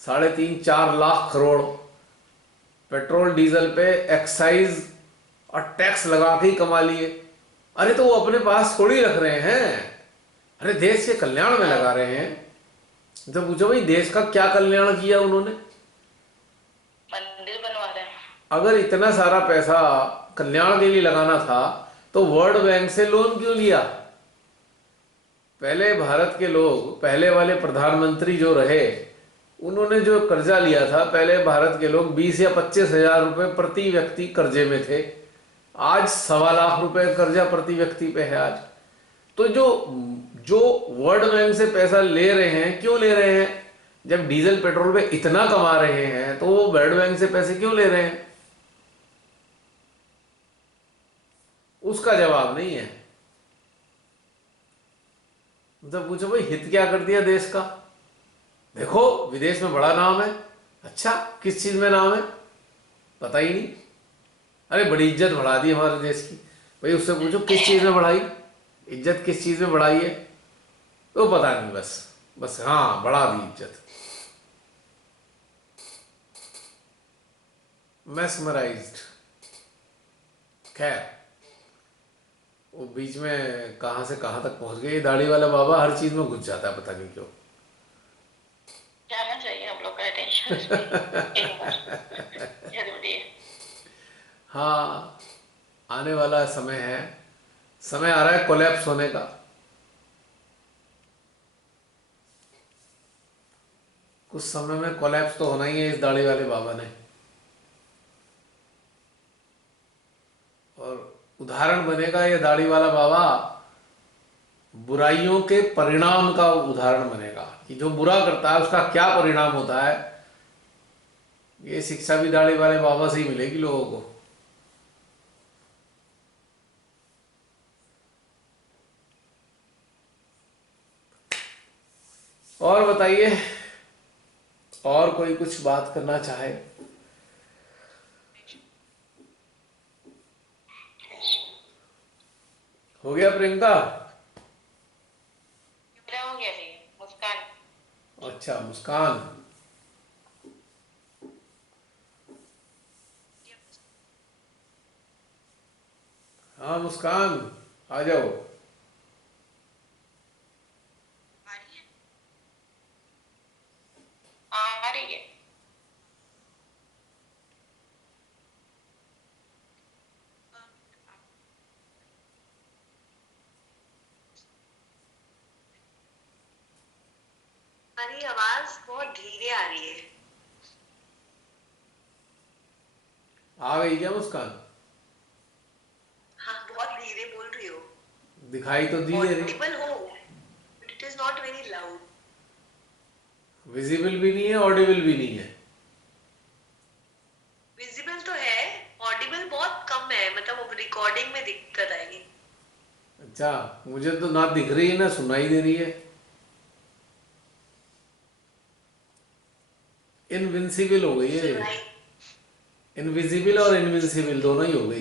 3.5 4 लाख करोड़ पेट्रोल डीजल पे एक्साइज और टैक्स लगा के ही कमा लिए। अरे तो वो अपने पास थोड़ी रख रहे हैं, अरे देश के कल्याण में लगा रहे हैं। तो पूछो भाई, देश का क्या कल्याण किया उन्होंने? मंदिर बनवा रहे हैं। अगर इतना सारा पैसा कल्याण के लिए लगाना था तो वर्ल्ड बैंक से लोन क्यों लिया? पहले भारत के लोग, पहले वाले प्रधानमंत्री जो रहे, उन्होंने जो कर्जा लिया था, पहले भारत के लोग 20 या 25 हजार रुपए प्रति व्यक्ति कर्जे में थे, आज 1.25 लाख रुपए कर्जा प्रति व्यक्ति पे है आज। तो जो वर्ल्ड बैंक से पैसा ले रहे हैं, क्यों ले रहे हैं? जब डीजल पेट्रोल पे इतना कमा रहे हैं तो वो वर्ल्ड बैंक से पैसे क्यों ले रहे हैं? उसका जवाब नहीं है। मतलब पूछो भाई, हित क्या कर दिया देश का? देखो विदेश में बड़ा नाम है, अच्छा किस चीज में नाम है पता ही नहीं। अरे बड़ी इज्जत बढ़ा दी हमारे देश की, भाई उससे पूछो किस चीज में बढ़ाई, इज्जत किस चीज में बढ़ाई है? तो पता नहीं, बस हाँ बढ़ा दी इज्जत। मैस्मराइज्ड। खैर, वो बीच में कहां से कहां तक पहुंच गए। दाढ़ी वाला बाबा हर चीज में घुस जाता है, पता नहीं क्यों। जाना चाहिए हम लोग का टेंशन जरूरी है। हाँ, आने वाला समय है, समय आ रहा है कोलैप्स होने का। कुछ समय में कोलैप्स तो होना ही है इस दाढ़ी वाले बाबा ने। और उदाहरण बनेगा ये दाढ़ी वाला बाबा, बुराइयों के परिणाम का उदाहरण बनेगा कि जो बुरा करता है उसका क्या परिणाम होता है। ये शिक्षा भी दाढ़ी वाले बाबा से ही मिलेगी लोगों को। और बताइए, और कोई कुछ बात करना चाहे? हो गया प्रियंका? मेरा हो गया भी। मुस्कान। अच्छा मुस्कान, हाँ मुस्कान आ जाओ। आ रही है। हमारी आवाज बहुत धीरे आ रही है। आ गई क्या मुस्कान? हाँ, बहुत धीरे बोल रही हो। दिखाई तो दी दे रही, ऑडिबल हो, but it is not very loud. Visible भी नहीं है, ऑडिबल भी नहीं है। विजिबल तो है, ऑडिबल बहुत कम है, मतलब रिकॉर्डिंग में दिक्कत आएगी। अच्छा, मुझे तो ना दिख रही है ना सुनाई दे रही है। इनविंसिबल हो गई है, इनविजिबल और इनविंसिबल दोनों ही हो गई।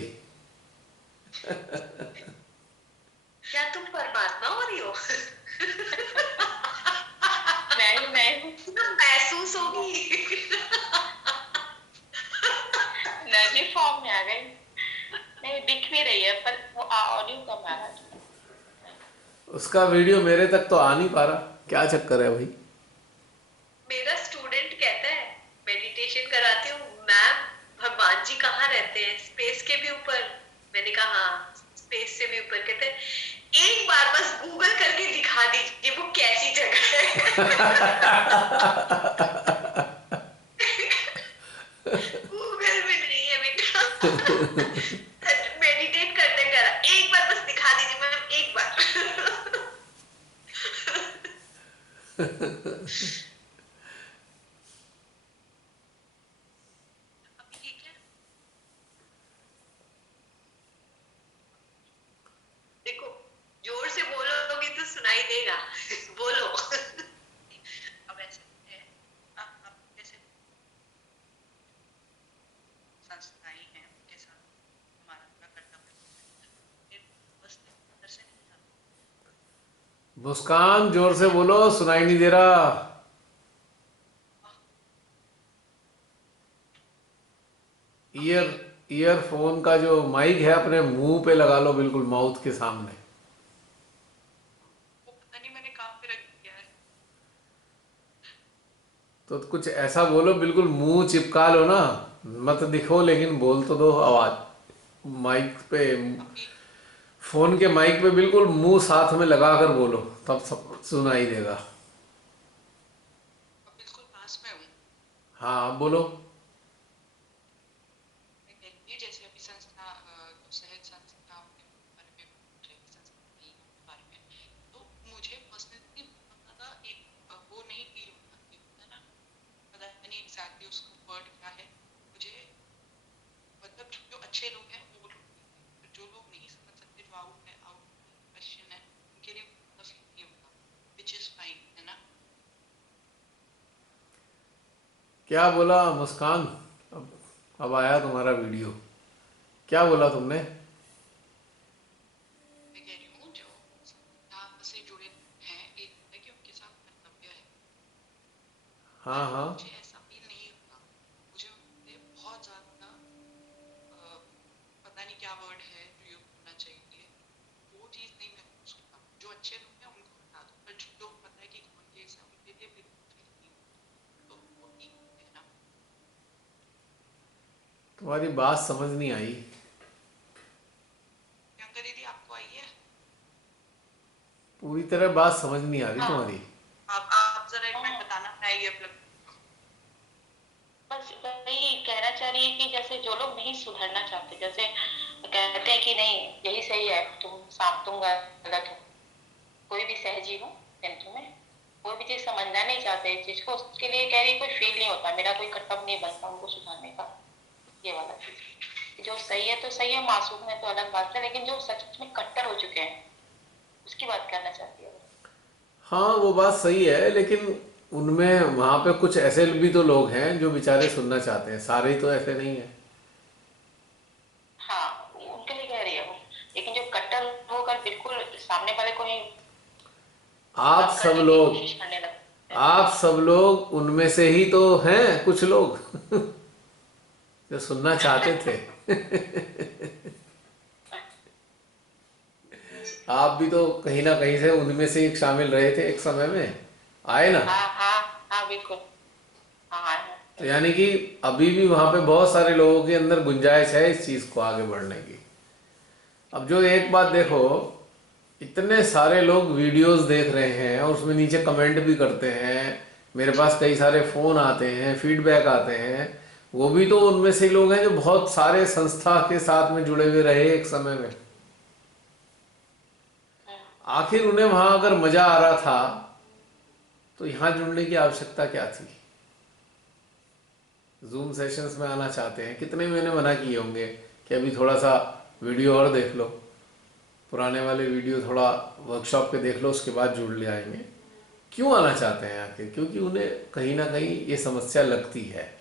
क्या तुम परमात्मा हो रही हो? मैं महसूस होगी। नर्जी फॉर्म में आ गई। नहीं दिख भी रही है पर वो ऑडियो कम आ रहा है। उसका वीडियो मेरे तक तो आ नहीं पा रहा, क्या चक्कर है भाई? मेरा स्टूडेंट कहता है, मेडिटेशन कराती हूँ मैम, भगवान जी कहाँ रहते हैं, स्पेस के भी ऊपर? मैंने कहा हाँ, स्पेस से भी ऊपर। कहते हैं एक बार बस गूगल करके दिखा दीजिए वो कैसी जगह है। गूगल में नहीं है बेटा। मेडिटेट करते करा, एक बार बस दिखा दीजिए मैम, एक बार। अभी ठीक है? देखो, जोर से बोलोगे तो सुनाई देगा। बोलो। अब ऐसे है, अब जैसे संस्थाएं हैं उनके साथ हमारा पूरा कर्तव्य बस अंदर से नहीं था। मुस्कान, जोर से बोलो, सुनाई नहीं दे रहा। ईयरफोन का जो माइक है अपने मुंह पे लगा लो, बिल्कुल माउथ के सामने। वो पता नहीं मैंने कहाँ पे रख दिया है। तो कुछ ऐसा बोलो, बिल्कुल मुंह चिपका लो ना, मत दिखो लेकिन बोल तो दो आवाज। माइक पे, अभी फोन के माइक पे बिल्कुल मुंह साथ में लगा कर बोलो, तब सब सुनाई देगा। बिल्कुल पास में हूँ। हाँ बोलो। मैं कह रही हूँ, जैसे अभी संस्था, जो सहज संस्था के बारे में पूछ रही थी, संस्था नहीं है उनके बारे में, तो मुझे पर्सनली बहुत ज्यादा एक वो नहीं फील होता कि होता है ना, पता नहीं एग्जैक्टली उसका वर्ड क्या है मुझे, मतलब जो अच्छे लोग हैं वो लोग ठीक हैं, पर जो लोग नहीं समझ सकते, जो आउट क्वेश्चन है, उनके लिए फील नहीं होता, विच इज फाइन, है ना। क्या बोला मुस्कान? अब आया तुम्हारा वीडियो, क्या बोला तुमने? मैं कह रही हूँ जो संस्था से जुड़े हैं, एक है कि उनके साथ कर्तव्य है, हाँ हाँ। मुझे ऐसा फील नहीं होता, मुझे उनसे बहुत ज्यादा पता नहीं क्या वर्ड है जो यूज होना चाहिए, वो चीज नहीं महसूस होता। जो अच्छे लोग हैं उनको हटा दो, पर जो पता है कि कौन केस है उनके लिए बिल्कुल फील नहीं होता, तो वो ठीक है ना। तुम्हारी बात समझ नहीं आई। प्रियंका दीदी आपको आई है? पूरी तरह बात समझ नहीं आ रही हाँ तुम्हारी। आप जरा एक हाँ, मिनट बताना, मैं ये अपना बस वही कहना चाह रही है कि जैसे जो लोग नहीं सुधरना चाहते, जैसे कहते हैं कि नहीं यही सही है, तुम गलत हो, कोई भी सहजी हो किंतु में कोई भी चीज समझना नहीं चाहते इस चीज को, उसके लिए कह रही कोई फील नहीं होता, मेरा कोई कर्तव्य नहीं बनता उनको सुधारने का, ये वाला चीज। जो सही है तो सही है, मासूम है तो अलग बात है, लेकिन जो सच में कट्टर हो चुके हैं उसकी बात करना चाहती है। हाँ वो बात सही है, लेकिन उनमें वहाँ पे कुछ ऐसे भी तो लोग हैं जो बेचारे सुनना चाहते हैं, सारे ही तो ऐसे नहीं है। हाँ उनके लिए कह रही है वो, लेकिन जो कट्टर होकर बिल्कुल सामने वाले को ही आप कम सब करने की लोग कोशिश करने लगते हैं। आप सब लोग उनमें से ही तो हैं कुछ लोग जो सुनना चाहते थे। आप भी तो कहीं ना कहीं से उनमें से एक शामिल रहे थे एक समय में, आए ना? हाँ हाँ हाँ बिल्कुल। हाँ हाँ तो यानी कि अभी भी वहाँ पे बहुत सारे लोगों के अंदर गुंजाइश है इस चीज़ को आगे बढ़ने की। अब जो एक बात देखो, इतने सारे लोग वीडियोस देख रहे हैं और उसमें नीचे कमेंट भी करते हैं, मेरे पास कई सारे फ़ोन आते हैं, फीडबैक आते हैं, वो भी तो उनमें से लोग हैं जो बहुत सारे संस्था के साथ में जुड़े हुए रहे एक समय में। आखिर उन्हें वहाँ अगर मज़ा आ रहा था तो यहाँ जुड़ने की आवश्यकता क्या थी? जूम सेशंस में आना चाहते हैं, कितने मैंने मना किए होंगे कि अभी थोड़ा सा वीडियो और देख लो, पुराने वाले वीडियो थोड़ा वर्कशॉप पे देख लो, उसके बाद जुड़ ले आएंगे। क्यों आना चाहते हैं आखिर? क्योंकि उन्हें कहीं ना कहीं ये समस्या लगती है।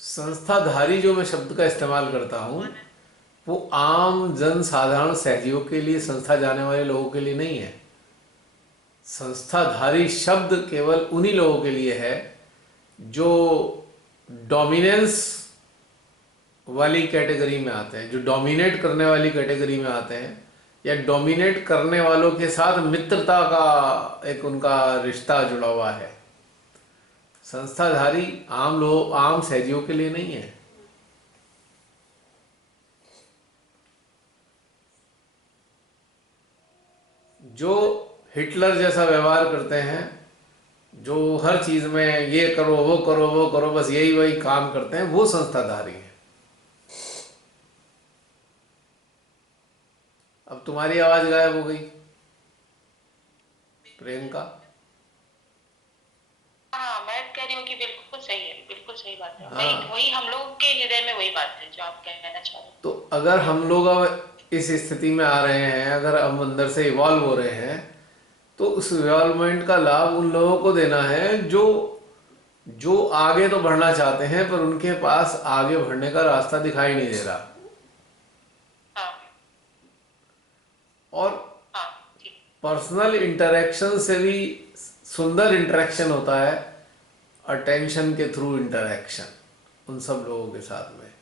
संस्थाधारी जो मैं शब्द का इस्तेमाल करता हूँ वो आम जन साधारण सहयोग के लिए, संस्था जाने वाले लोगों के लिए नहीं है। संस्थाधारी शब्द केवल उन्हीं लोगों के लिए है जो डोमिनेंस वाली कैटेगरी में आते हैं, जो डोमिनेट करने वाली कैटेगरी में आते हैं, या डोमिनेट करने वालों के साथ मित्रता का एक उनका रिश्ता जुड़ा हुआ है। संस्थाधारी आम लोग, आम सहजियों के लिए नहीं है। जो हिटलर जैसा व्यवहार करते हैं, जो हर चीज में ये करो वो करो वो करो, बस यही वही काम करते हैं, वो संस्थाधारी है। अब तुम्हारी आवाज गायब हो गई प्रियंका। हाँ, मैं कह रही हूँ कि बिल्कुल सही है, बिल्कुल सही बात है। हाँ। वही हम लोग के हृदय में वही बात है जो आप कहना चाह रहे हैं। तो अगर हम लोग अब इस स्थिति में आ रहे हैं, अगर हम अंदर से इवॉल्व हो रहे हैं, तो उस इवॉल्वमेंट का लाभ उन लोगों को देना है जो जो आगे तो बढ़ना चाहते हैं, पर उनके पास आगे बढ़ने का रास्ता दिखाई नहीं दे रहा। हाँ और हाँ, ठीक। पर्सनल इंटरेक्शन से भी सुंदर इंटरेक्शन होता है अटेंशन के थ्रू इंटरेक्शन उन सब लोगों के साथ में।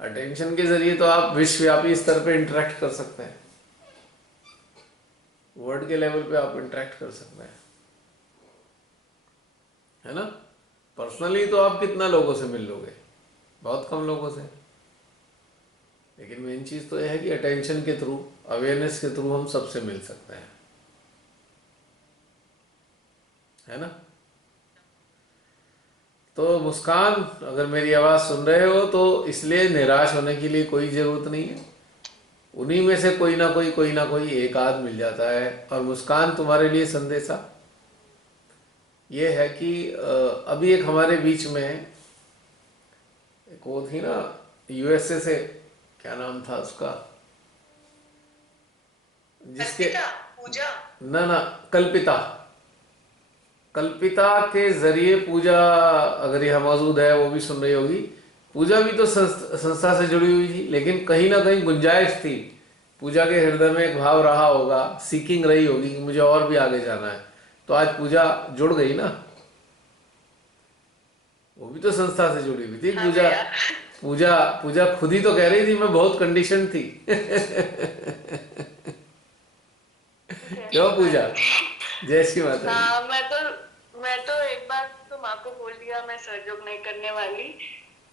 अटेंशन के जरिए तो आप विश्वव्यापी स्तर पे इंटरेक्ट कर सकते हैं, वर्ड के लेवल पे आप इंटरेक्ट कर सकते हैं, है ना। पर्सनली तो आप कितना लोगों से मिल लोगे, बहुत कम लोगों से। लेकिन मेन चीज तो यह है कि अटेंशन के थ्रू, अवेयरनेस के थ्रू हम सबसे मिल सकते हैं, है ना। तो मुस्कान, अगर मेरी आवाज सुन रहे हो तो इसलिए निराश होने के लिए कोई जरूरत नहीं है। उन्हीं में से कोई ना कोई एक आध मिल जाता है। और मुस्कान, तुम्हारे लिए संदेशा ये है कि अभी एक हमारे बीच में एक वो थी ना, यूएसए से, क्या नाम था उसका, जिसके पूजा, ना कल्पिता, कल्पिता के जरिए पूजा, अगर यह मौजूद है वो भी सुन रही होगी। पूजा भी तो संस्था से जुड़ी हुई थी, लेकिन कहीं ना कहीं गुंजाइश थी, पूजा के हृदय में एक भाव रहा होगा, सीकिंग रही होगी कि मुझे और भी आगे जाना है। तो आज पूजा जुड़ गई ना, वो भी तो संस्था से जुड़ी हुई थी। हाँ पूजा भैया। पूजा पूजा खुद ही तो कह रही थी मैं बहुत कंडीशन थी। क्यों पूजा? जय श्री माता दी। हाँ, मैं तो एक बार तो माँ को बोल दिया मैं सहयोग नहीं करने वाली,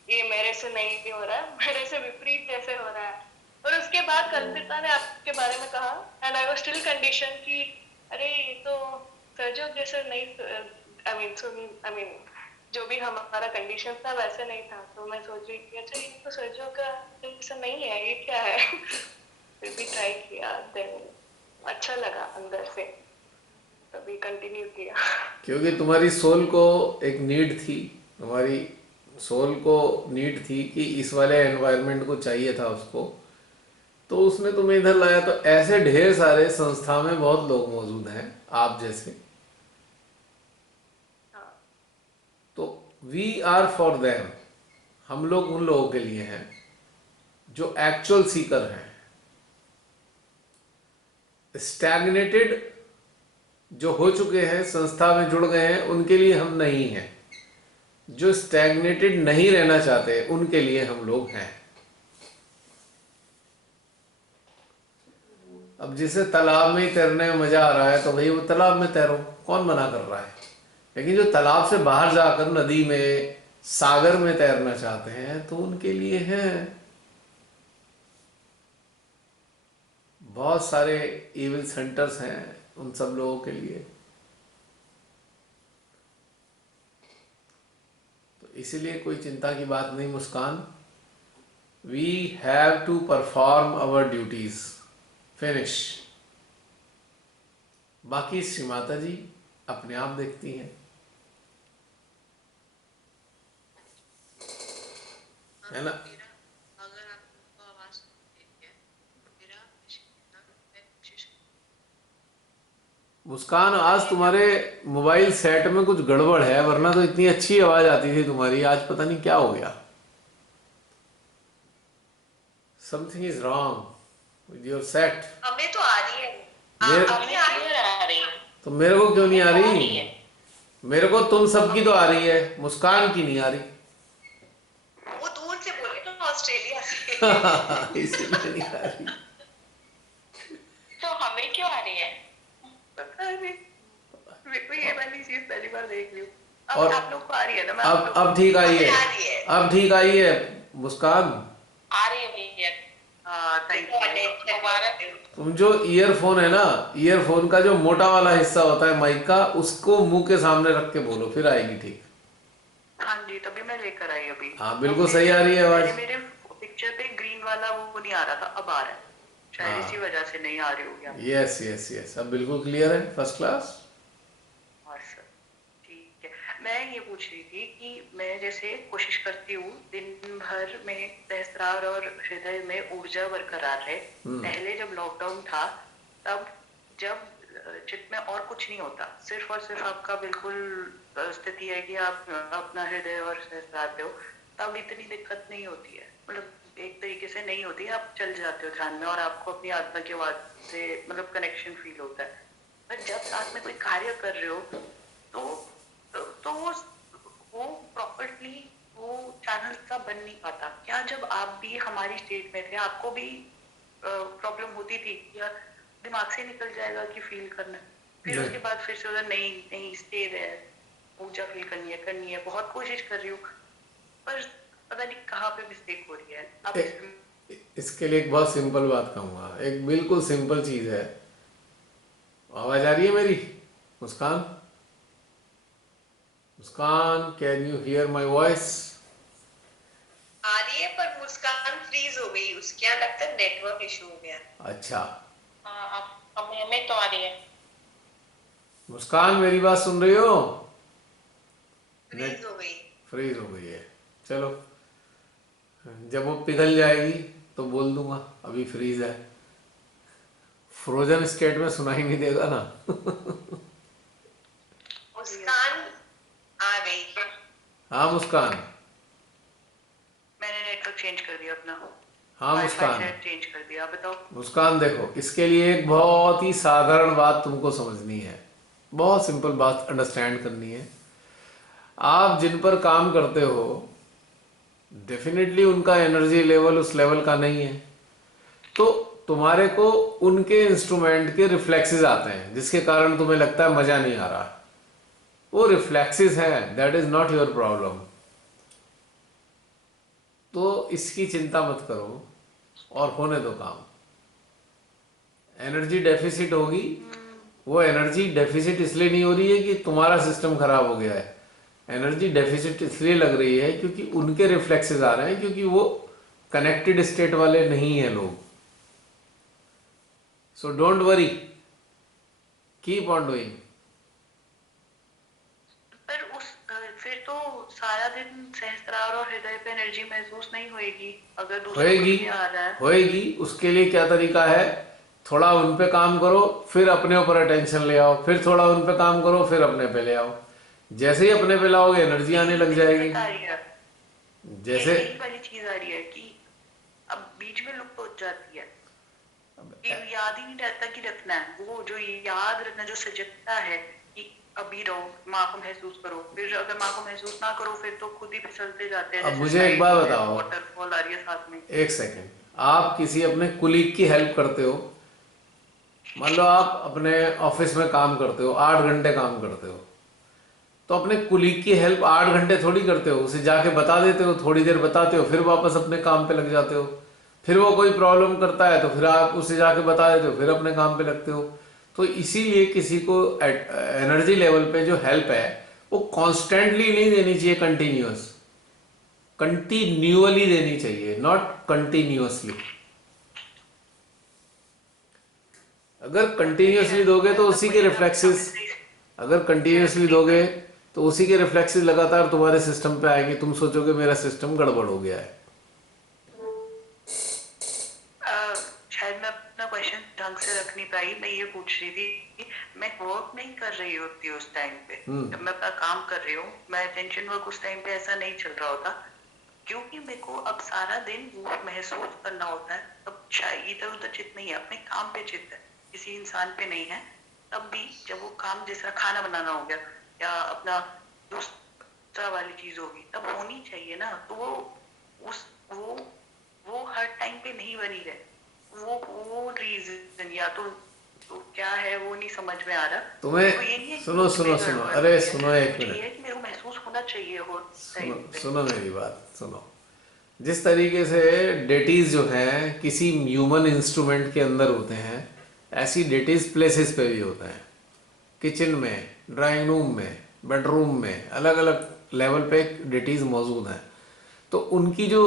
ये मेरे से नहीं हो रहा है, मेरे से विपरीत कैसे हो रहा है। और उसके बाद कल्पिता ने आपके बारे में कहा and I was still condition कि अरे ये तो सहयोग जैसे नहीं, आई मीन जो भी हमारा कंडीशन था वैसे नहीं था। तो मैं सोच रही थी अच्छा ये तो सहयोग का जैसा नहीं है, ये क्या है। फिर भी ट्राई किया, देन अच्छा लगा अंदर से, तभी कंटिन्यू किया। क्योंकि तुम्हारी सोल को एक नीड थी, तुम्हारी सोल को नीड थी कि इस वाले एनवायरनमेंट को चाहिए था उसको, तो उसने तुम्हें इधर लाया। तो ऐसे ढेर सारे संस्था में बहुत लोग मौजूद हैं आप जैसे, तो वी आर फॉर देम, हम लोग उन लोगों के लिए हैं जो एक्चुअल सीकर हैं। स्टैग्नेटेड जो हो चुके हैं, संस्था में जुड़ गए हैं, उनके लिए हम नहीं हैं। जो स्टैग्नेटेड नहीं रहना चाहते उनके लिए हम लोग हैं। अब जिसे तालाब में ही तैरने में मजा आ रहा है तो भाई वो तालाब में तैरो, कौन मना कर रहा है। लेकिन जो तालाब से बाहर जाकर नदी में, सागर में तैरना चाहते हैं तो उनके लिए हैं बहुत सारे इवेंट सेंटर्स हैं उन सब लोगों के लिए। तो इसीलिए कोई चिंता की बात नहीं Muskaan. We have to perform our duties, finish. बाकी श्री माता जी अपने आप देखती हैं। है ना। मुस्कान, आज तुम्हारे मोबाइल सेट में कुछ गड़बड़ है, वरना तो इतनी अच्छी आवाज आती थी तुम्हारी, आज पता नहीं क्या हो गया। Something is wrong with your set. हमें तो आ रही है, मेरे- हमें आ रही क्लियर आ रही है। तो मेरे को क्यों नहीं आ आ रही? रही है। मेरे को तुम सबकी तो आ रही है, मुस्कान की नहीं आ रही। है। वो दूर से बोले ना, ऑस्ट्रेलिया से। इसलिए नहीं आ रही। मेरे को ये वाली चीज पहली बार देख रही हूँ। अब और आप लोग को आ रही है ना? मैं आप लोग अब ठीक आई है, आ रही है। अब ठीक आई है मुस्कान। आ रही है भैया। हाँ थैंक यू। दोबारा तुम जो ईयरफोन है ना, ईयरफोन का जो मोटा वाला हिस्सा होता है माइक का, उसको मुंह के सामने रख के बोलो, फिर आएगी ठीक। हाँ जी, तभी मैं लेकर आई अभी। हाँ बिल्कुल सही आ रही है आवाज। मेरे पिक्चर पे ग्रीन वाला वो नहीं आ रहा था, अब आ रहा है। शायद हाँ। इसी वजह से नहीं आ रही होगी आप। यस यस यस, अब बिल्कुल क्लियर है, फर्स्ट क्लास। हाँ सर, ठीक है। मैं ये पूछ रही थी कि मैं जैसे कोशिश करती हूँ दिन भर में सहस्त्रार और हृदय में ऊर्जा बरकरार रहे। पहले जब लॉकडाउन था तब जब चित्त में और कुछ नहीं होता, सिर्फ और सिर्फ आपका बिल्कुल स्थिति है कि आप अपना हृदय और सहस्त्रार पे हो, तब इतनी दिक्कत नहीं होती है। मतलब एक तरीके से नहीं होती, आप चल जाते हो ध्यान में और आपको अपनी आत्मा की आवाज से मतलब कनेक्शन फील होता है। पर जब साथ में कोई कार्य कर रहे हो तो वो प्रॉपर्ली वो चैनल सा बन नहीं पाता। क्या जब आप भी हमारी स्टेट में थे आपको भी प्रॉब्लम होती थी या दिमाग से निकल जाएगा कि फील करना, फिर नहीं। उसके बाद फिर से उधर नहीं नहीं स्टे है, ऊर्जा फील करनी है, बहुत कोशिश कर रही हूँ पर पता नहीं कहाँ पे मिस्टेक हो रही है। आप इसके लिए एक बहुत सिंपल बात कहूँगा, एक बिल्कुल सिंपल चीज़ है। आवाज आ रही है मेरी Muskaan? Muskaan, can you hear my voice? आ रही है पर मुस्कान फ्रीज हो गई, उसके यहाँ लगता है नेटवर्क इशू हो गया। अच्छा हाँ अब हमें तो आ रही है। मुस्कान, मेरी बात सुन रही हो? फ्रीज हो गई। फ्रीज हो गई है। चलो, जब वो पिघल जाएगी तो बोल दूंगा, अभी फ्रीज है। फ्रोजन स्टेट में सुनाई नहीं देगा ना। मुस्कान आ गई। हाँ मुस्कान। मैंने नेटवर्क चेंज कर दिया अपना। हाँ मुस्कान। चेंज कर दिया। बताओ मुस्कान देखो, इसके लिए एक बहुत ही साधारण बात तुमको समझनी है, बहुत सिंपल बात अंडरस्टैंड करनी है। आप जिन पर काम करते हो डेफिनेटली उनका एनर्जी लेवल उस लेवल का नहीं है, तो तुम्हारे को उनके इंस्ट्रूमेंट के रिफ्लेक्सेस आते हैं जिसके कारण तुम्हें लगता है मजा नहीं आ रहा। वो रिफ्लेक्सेस हैं, that is not your problem. तो इसकी चिंता मत करो और होने दो काम। एनर्जी डेफिसिट होगी, वो एनर्जी डेफिसिट इसलिए नहीं हो रही है कि तुम्हारा सिस्टम खराब हो गया है। एनर्जी डेफिसिट इसलिए लग रही है क्योंकि उनके रिफ्लेक्सेस आ रहे हैं, क्योंकि वो कनेक्टेड स्टेट वाले नहीं है लोग। So don't worry, keep on doing. पर फिर तो सारा दिन सहस्त्रार और हृदय पे एनर्जी महसूस नहीं होएगी अगर दूसरा कुछ होएगी, भी आ रहा है। होएगी। उसके लिए क्या तरीका है, थोड़ा उन पे काम करो, फिर अपने ऊपर अटेंशन ले आओ, फिर थोड़ा उन पे काम करो, फिर अपने पे ले आओ। जैसे ही अपने पे लाओगे एनर्जी आने लग जाएगी। जैसे यही वाली चीज आ रही है कि अब बीच में लुप्त हो जाती है, याद ही नहीं रहता कि रखना है। वो जो याद रखना, जो सजगता है कि अभी रहो, माँ को महसूस करो, फिर अगर माँ को महसूस ना करो फिर तो खुद ही फिसलते जाते हैं। अब मुझे एक बात बताओ, वाटरफॉल आ रही है साथ में। एक सेकेंड, आप किसी अपने कुलीग की हेल्प करते हो, मान लो आप अपने ऑफिस में काम करते हो, 8 घंटे काम करते हो, तो अपने कुलीग की हेल्प 8 घंटे थोड़ी करते हो, उसे जाके बता देते हो, थोड़ी देर बताते हो, फिर वापस अपने काम पे लग जाते हो। फिर वो कोई प्रॉब्लम करता है तो फिर आप उसे जाके बता देते हो, फिर अपने काम पे लगते हो। तो इसीलिए किसी को एनर्जी लेवल पे जो हेल्प है वो कॉन्स्टेंटली नहीं देनी चाहिए, कंटिन्यूअली देनी चाहिए, नॉट कंटिन्यूअसली। अगर कंटिन्यूअसली दोगे तो उसी के रिफ्लेक्सेस, अगर कंटिन्यूअसली दोगे तो उसी के रिफ्लेक्सेस लगातार तुम्हारे सिस्टम पे आएंगे, तुम सोचोगे मेरा सिस्टम गड़बड़ हो गया है। शायद मैं अपना क्वेश्चन ढंग से रख नहीं पाई। मैं ये पूछ रही थी कि मैं वर्क नहीं कर रही होती उस टाइम पे, जब मैं अपना काम कर रही हूँ, मैं टेंशन वर्क उस टाइम पे ऐसा नहीं चल रहा होता, क्योंकि मेरे को अब सारा दिन वो महसूस करना होता है। अब शायद इधर उधर चित नहीं है, अपने काम पे चित है, किसी इंसान पे नहीं है। तब भी जब वो काम जैसा खाना बनाना हो गया या अपना दूसरा वाली चीज होगी तब होनी चाहिए ना। तो वो हर टाइम पे नहीं बनी रहे। वो रीजन या तो तो क्या है वो नहीं समझ में आ रहा। तुम्हें तो ये नहीं है कि सुनो कुछ सुनो भी सुनो, गड़बड़ अरे है, सुनो एक मुझे ये मिनट, है कि मेरे को महसूस होना चाहिए हो सुनो टाइम पे। सुनो मेरी बात सुनो। जिस तरीके से डेटीज जो हैं किसी ह्यूमन इंस्ट्रूमेंट के अंदर होते हैं, ऐसी डेटीज प्लेसेस पे भी होते हैं। किचन में, ड्राइंग रूम में, बेडरूम में, अलग अलग लेवल पे डेटीज मौजूद हैं। तो उनकी जो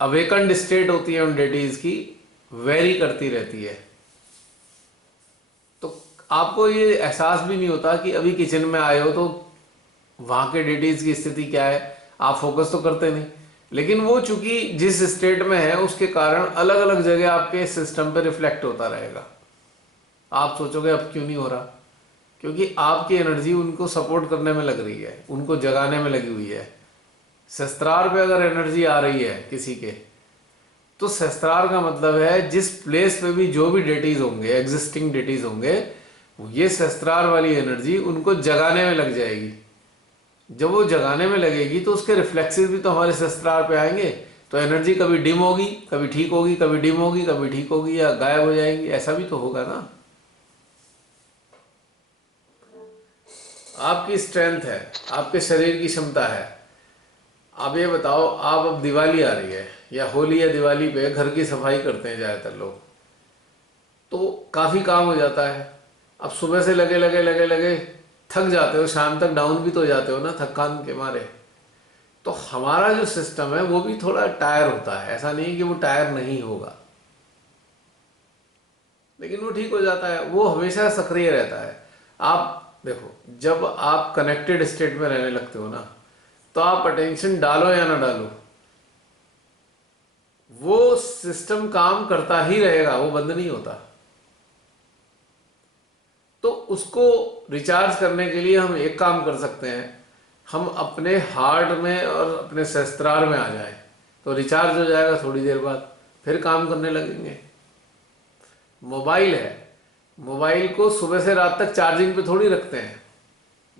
अवेकंड स्टेट होती है उन डेटीज की, वेरी करती रहती है। तो आपको ये एहसास भी नहीं होता कि अभी किचन में आए हो तो वहाँ के डेटीज की स्थिति क्या है, आप फोकस तो करते नहीं। लेकिन वो चूंकि जिस स्टेट में है उसके कारण अलग अलग जगह आपके सिस्टम पे रिफ्लेक्ट होता रहेगा। आप सोचोगे अब क्यों नहीं हो रहा, क्योंकि आपकी एनर्जी उनको सपोर्ट करने में लग रही है, उनको जगाने में लगी हुई है। सहस्त्रार पे अगर एनर्जी आ रही है किसी के, तो सहस्त्रार का मतलब है जिस प्लेस पे भी जो भी डेटीज होंगे, एग्जिस्टिंग डेटीज होंगे, ये सहस्त्रार वाली एनर्जी उनको जगाने में लग जाएगी। जब वो जगाने में लगेगी तो उसके रिफ्लेक्सेस भी तो हमारे सहस्त्रार पे आएंगे। तो एनर्जी कभी डिम होगी, कभी ठीक होगी, कभी डिम होगी, कभी ठीक होगी, या गायब हो जाएगी, ऐसा भी तो होगा ना। आपकी स्ट्रेंथ है, आपके शरीर की क्षमता है। आप ये बताओ, आप अब दिवाली आ रही है या होली या दिवाली पे घर की सफाई करते हैं ज़्यादातर लोग, तो काफ़ी काम हो जाता है। अब सुबह से लगे लगे लगे लगे थक जाते हो, शाम तक डाउन भी तो हो जाते हो ना थकान के मारे। तो हमारा जो सिस्टम है वो भी थोड़ा टायर होता है, ऐसा नहीं कि वो टायर नहीं होगा, लेकिन वो ठीक हो जाता है, वो हमेशा सक्रिय रहता है। आप देखो, जब आप कनेक्टेड स्टेट में रहने लगते हो ना, तो आप अटेंशन डालो या ना डालो, वो सिस्टम काम करता ही रहेगा, वो बंद नहीं होता। तो उसको रिचार्ज करने के लिए हम एक काम कर सकते हैं, हम अपने हार्ट में और अपने सहस्त्रार में आ जाएं, तो रिचार्ज हो जाएगा। थोड़ी देर बाद फिर काम करने लगेंगे। मोबाइल है, मोबाइल को सुबह से रात तक चार्जिंग पे थोड़ी रखते हैं।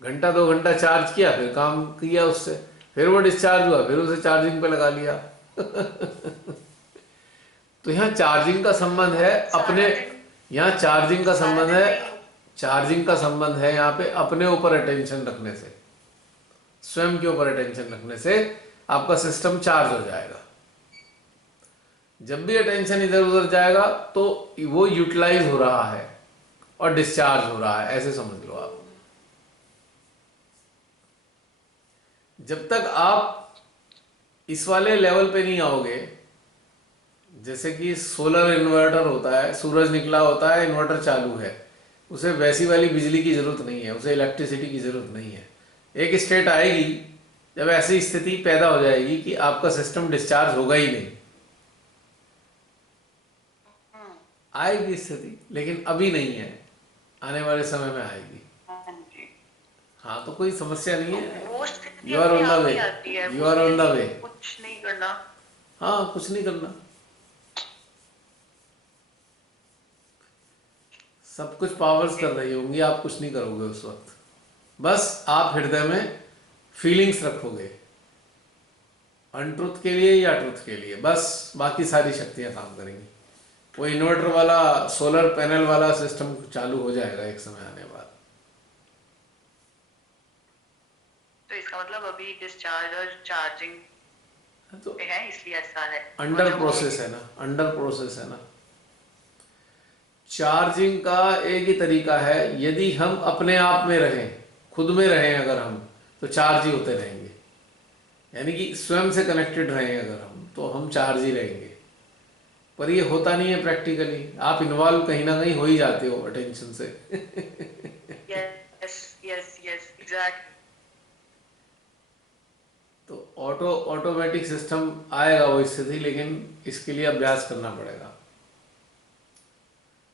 घंटा 2 घंटा चार्ज किया, फिर काम किया उससे, फिर वो डिस्चार्ज हुआ, फिर उसे चार्जिंग पे लगा लिया। तो यहाँ चार्जिंग का संबंध है अपने, यहाँ चार्जिंग का संबंध है, चार्जिंग का संबंध है यहाँ पे अपने ऊपर अटेंशन रखने से, स्वयं के ऊपर अटेंशन रखने से आपका सिस्टम चार्ज हो जाएगा। जब भी अटेंशन इधर उधर जाएगा तो वो यूटिलाइज हो रहा है और डिस्चार्ज हो रहा है, ऐसे समझ लो आप। जब तक आप इस वाले लेवल पे नहीं आओगे, जैसे कि सोलर इन्वर्टर होता है, सूरज निकला होता है, इन्वर्टर चालू है, उसे वैसी वाली बिजली की जरूरत नहीं है, उसे इलेक्ट्रिसिटी की जरूरत नहीं है। एक स्टेट आएगी जब ऐसी स्थिति पैदा हो जाएगी कि आपका सिस्टम डिस्चार्ज होगा ही नहीं, आएगी स्थिति, लेकिन अभी नहीं है, आने वाले समय में आएगी। हाँ, तो कोई समस्या नहीं है, वो स्थिति यू आर ऑन अपने द आप वे, ही आती है, you are on the way. कुछ नहीं करना। हाँ, कुछ नहीं करना, सब कुछ पावर्स कर रही होंगी, आप कुछ नहीं करोगे उस वक्त। बस आप हृदय में फीलिंग्स रखोगे, अनट्रुथ के लिए या ट्रुथ के लिए, बस बाकी सारी शक्तियां काम करेंगी। वो इन्वर्टर वाला, सोलर पैनल वाला सिस्टम चालू हो जाएगा एक समय आने बाद। तो इसका मतलब अभी डिस्चार्ज और चार्जिंग तो है, इसलिए ऐसा है। अंडर प्रोसेस है ना, अंडर प्रोसेस है ना। चार्जिंग का एक ही तरीका है, यदि हम अपने आप में रहें, खुद में रहें अगर हम, तो चार्ज ही होते रहेंगे। यानी कि स्वयं से कनेक्टेड रहें अगर हम, तो हम चार्ज ही रहेंगे। पर ये होता नहीं है प्रैक्टिकली, आप इन्वॉल्व कहीं ना कहीं हो ही जाते हो अटेंशन से। Yes yes yes exact. तो ऑटोमेटिक सिस्टम आएगा वो स्थिति, लेकिन इसके लिए अभ्यास करना पड़ेगा।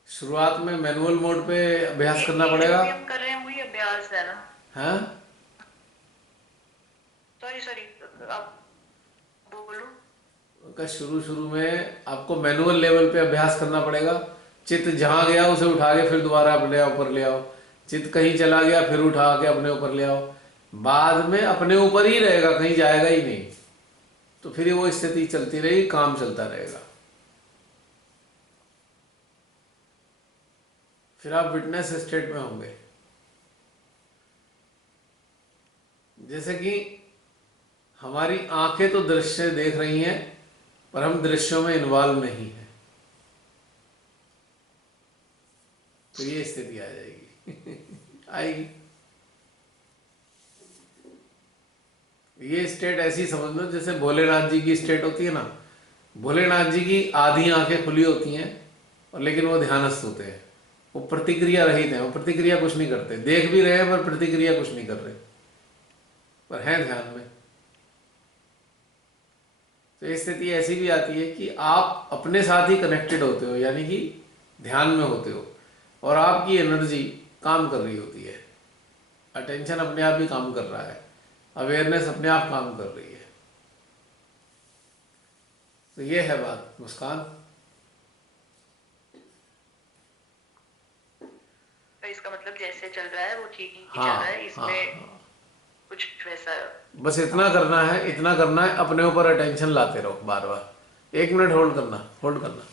शुरुआत में मैनुअल मोड पे अभ्यास करना पड़ेगा। हम कर रहे हैं वही अभ्यास है ना। हाँ, सॉरी आप बोलो। का शुरू में आपको मैनुअल लेवल पे अभ्यास करना पड़ेगा। चित्त जहां गया उसे उठा के फिर दोबारा अपने ऊपर ले आओ, चित्त कहीं चला गया फिर उठा के अपने ऊपर ले आओ, बाद में अपने ऊपर ही रहेगा, कहीं जाएगा ही नहीं। तो फिर वो स्थिति चलती रहेगी, काम चलता रहेगा। फिर आप विटनेस स्टेट में होंगे। जैसे कि हमारी आंखें तो दृश्य देख रही हैं पर हम दृश्यों में इन्वॉल्व नहीं है, तो ये स्थिति आ जाएगी आएगी। ये स्टेट ऐसी समझ लो जैसे भोलेनाथ जी की स्टेट होती है ना, भोलेनाथ जी की आधी आंखें खुली होती हैं और लेकिन वो ध्यानस्थ होते हैं, वो प्रतिक्रिया रहित हैं, वो प्रतिक्रिया कुछ नहीं करते, देख भी रहे हैं पर प्रतिक्रिया कुछ नहीं कर रहे, पर हैं ध्यान में। तो ये स्थिति ऐसी भी आती है कि आप अपने साथ ही कनेक्टेड होते हो, यानी कि ध्यान में होते हो और आपकी एनर्जी काम कर रही होती है, अटेंशन अपने आप ही काम कर रहा है, अवेयरनेस अपने आप काम कर रही है। तो ये है बात। मुस्कान, तो इसका मतलब जैसे चल रहा है वो ठीक ही चल हाँ रहा है, इसमें हाँ, कुछ वैसा। बस इतना करना है, इतना करना है, अपने ऊपर अटेंशन लाते रहो बार बार। 1 मिनट होल्ड करना, होल्ड करना।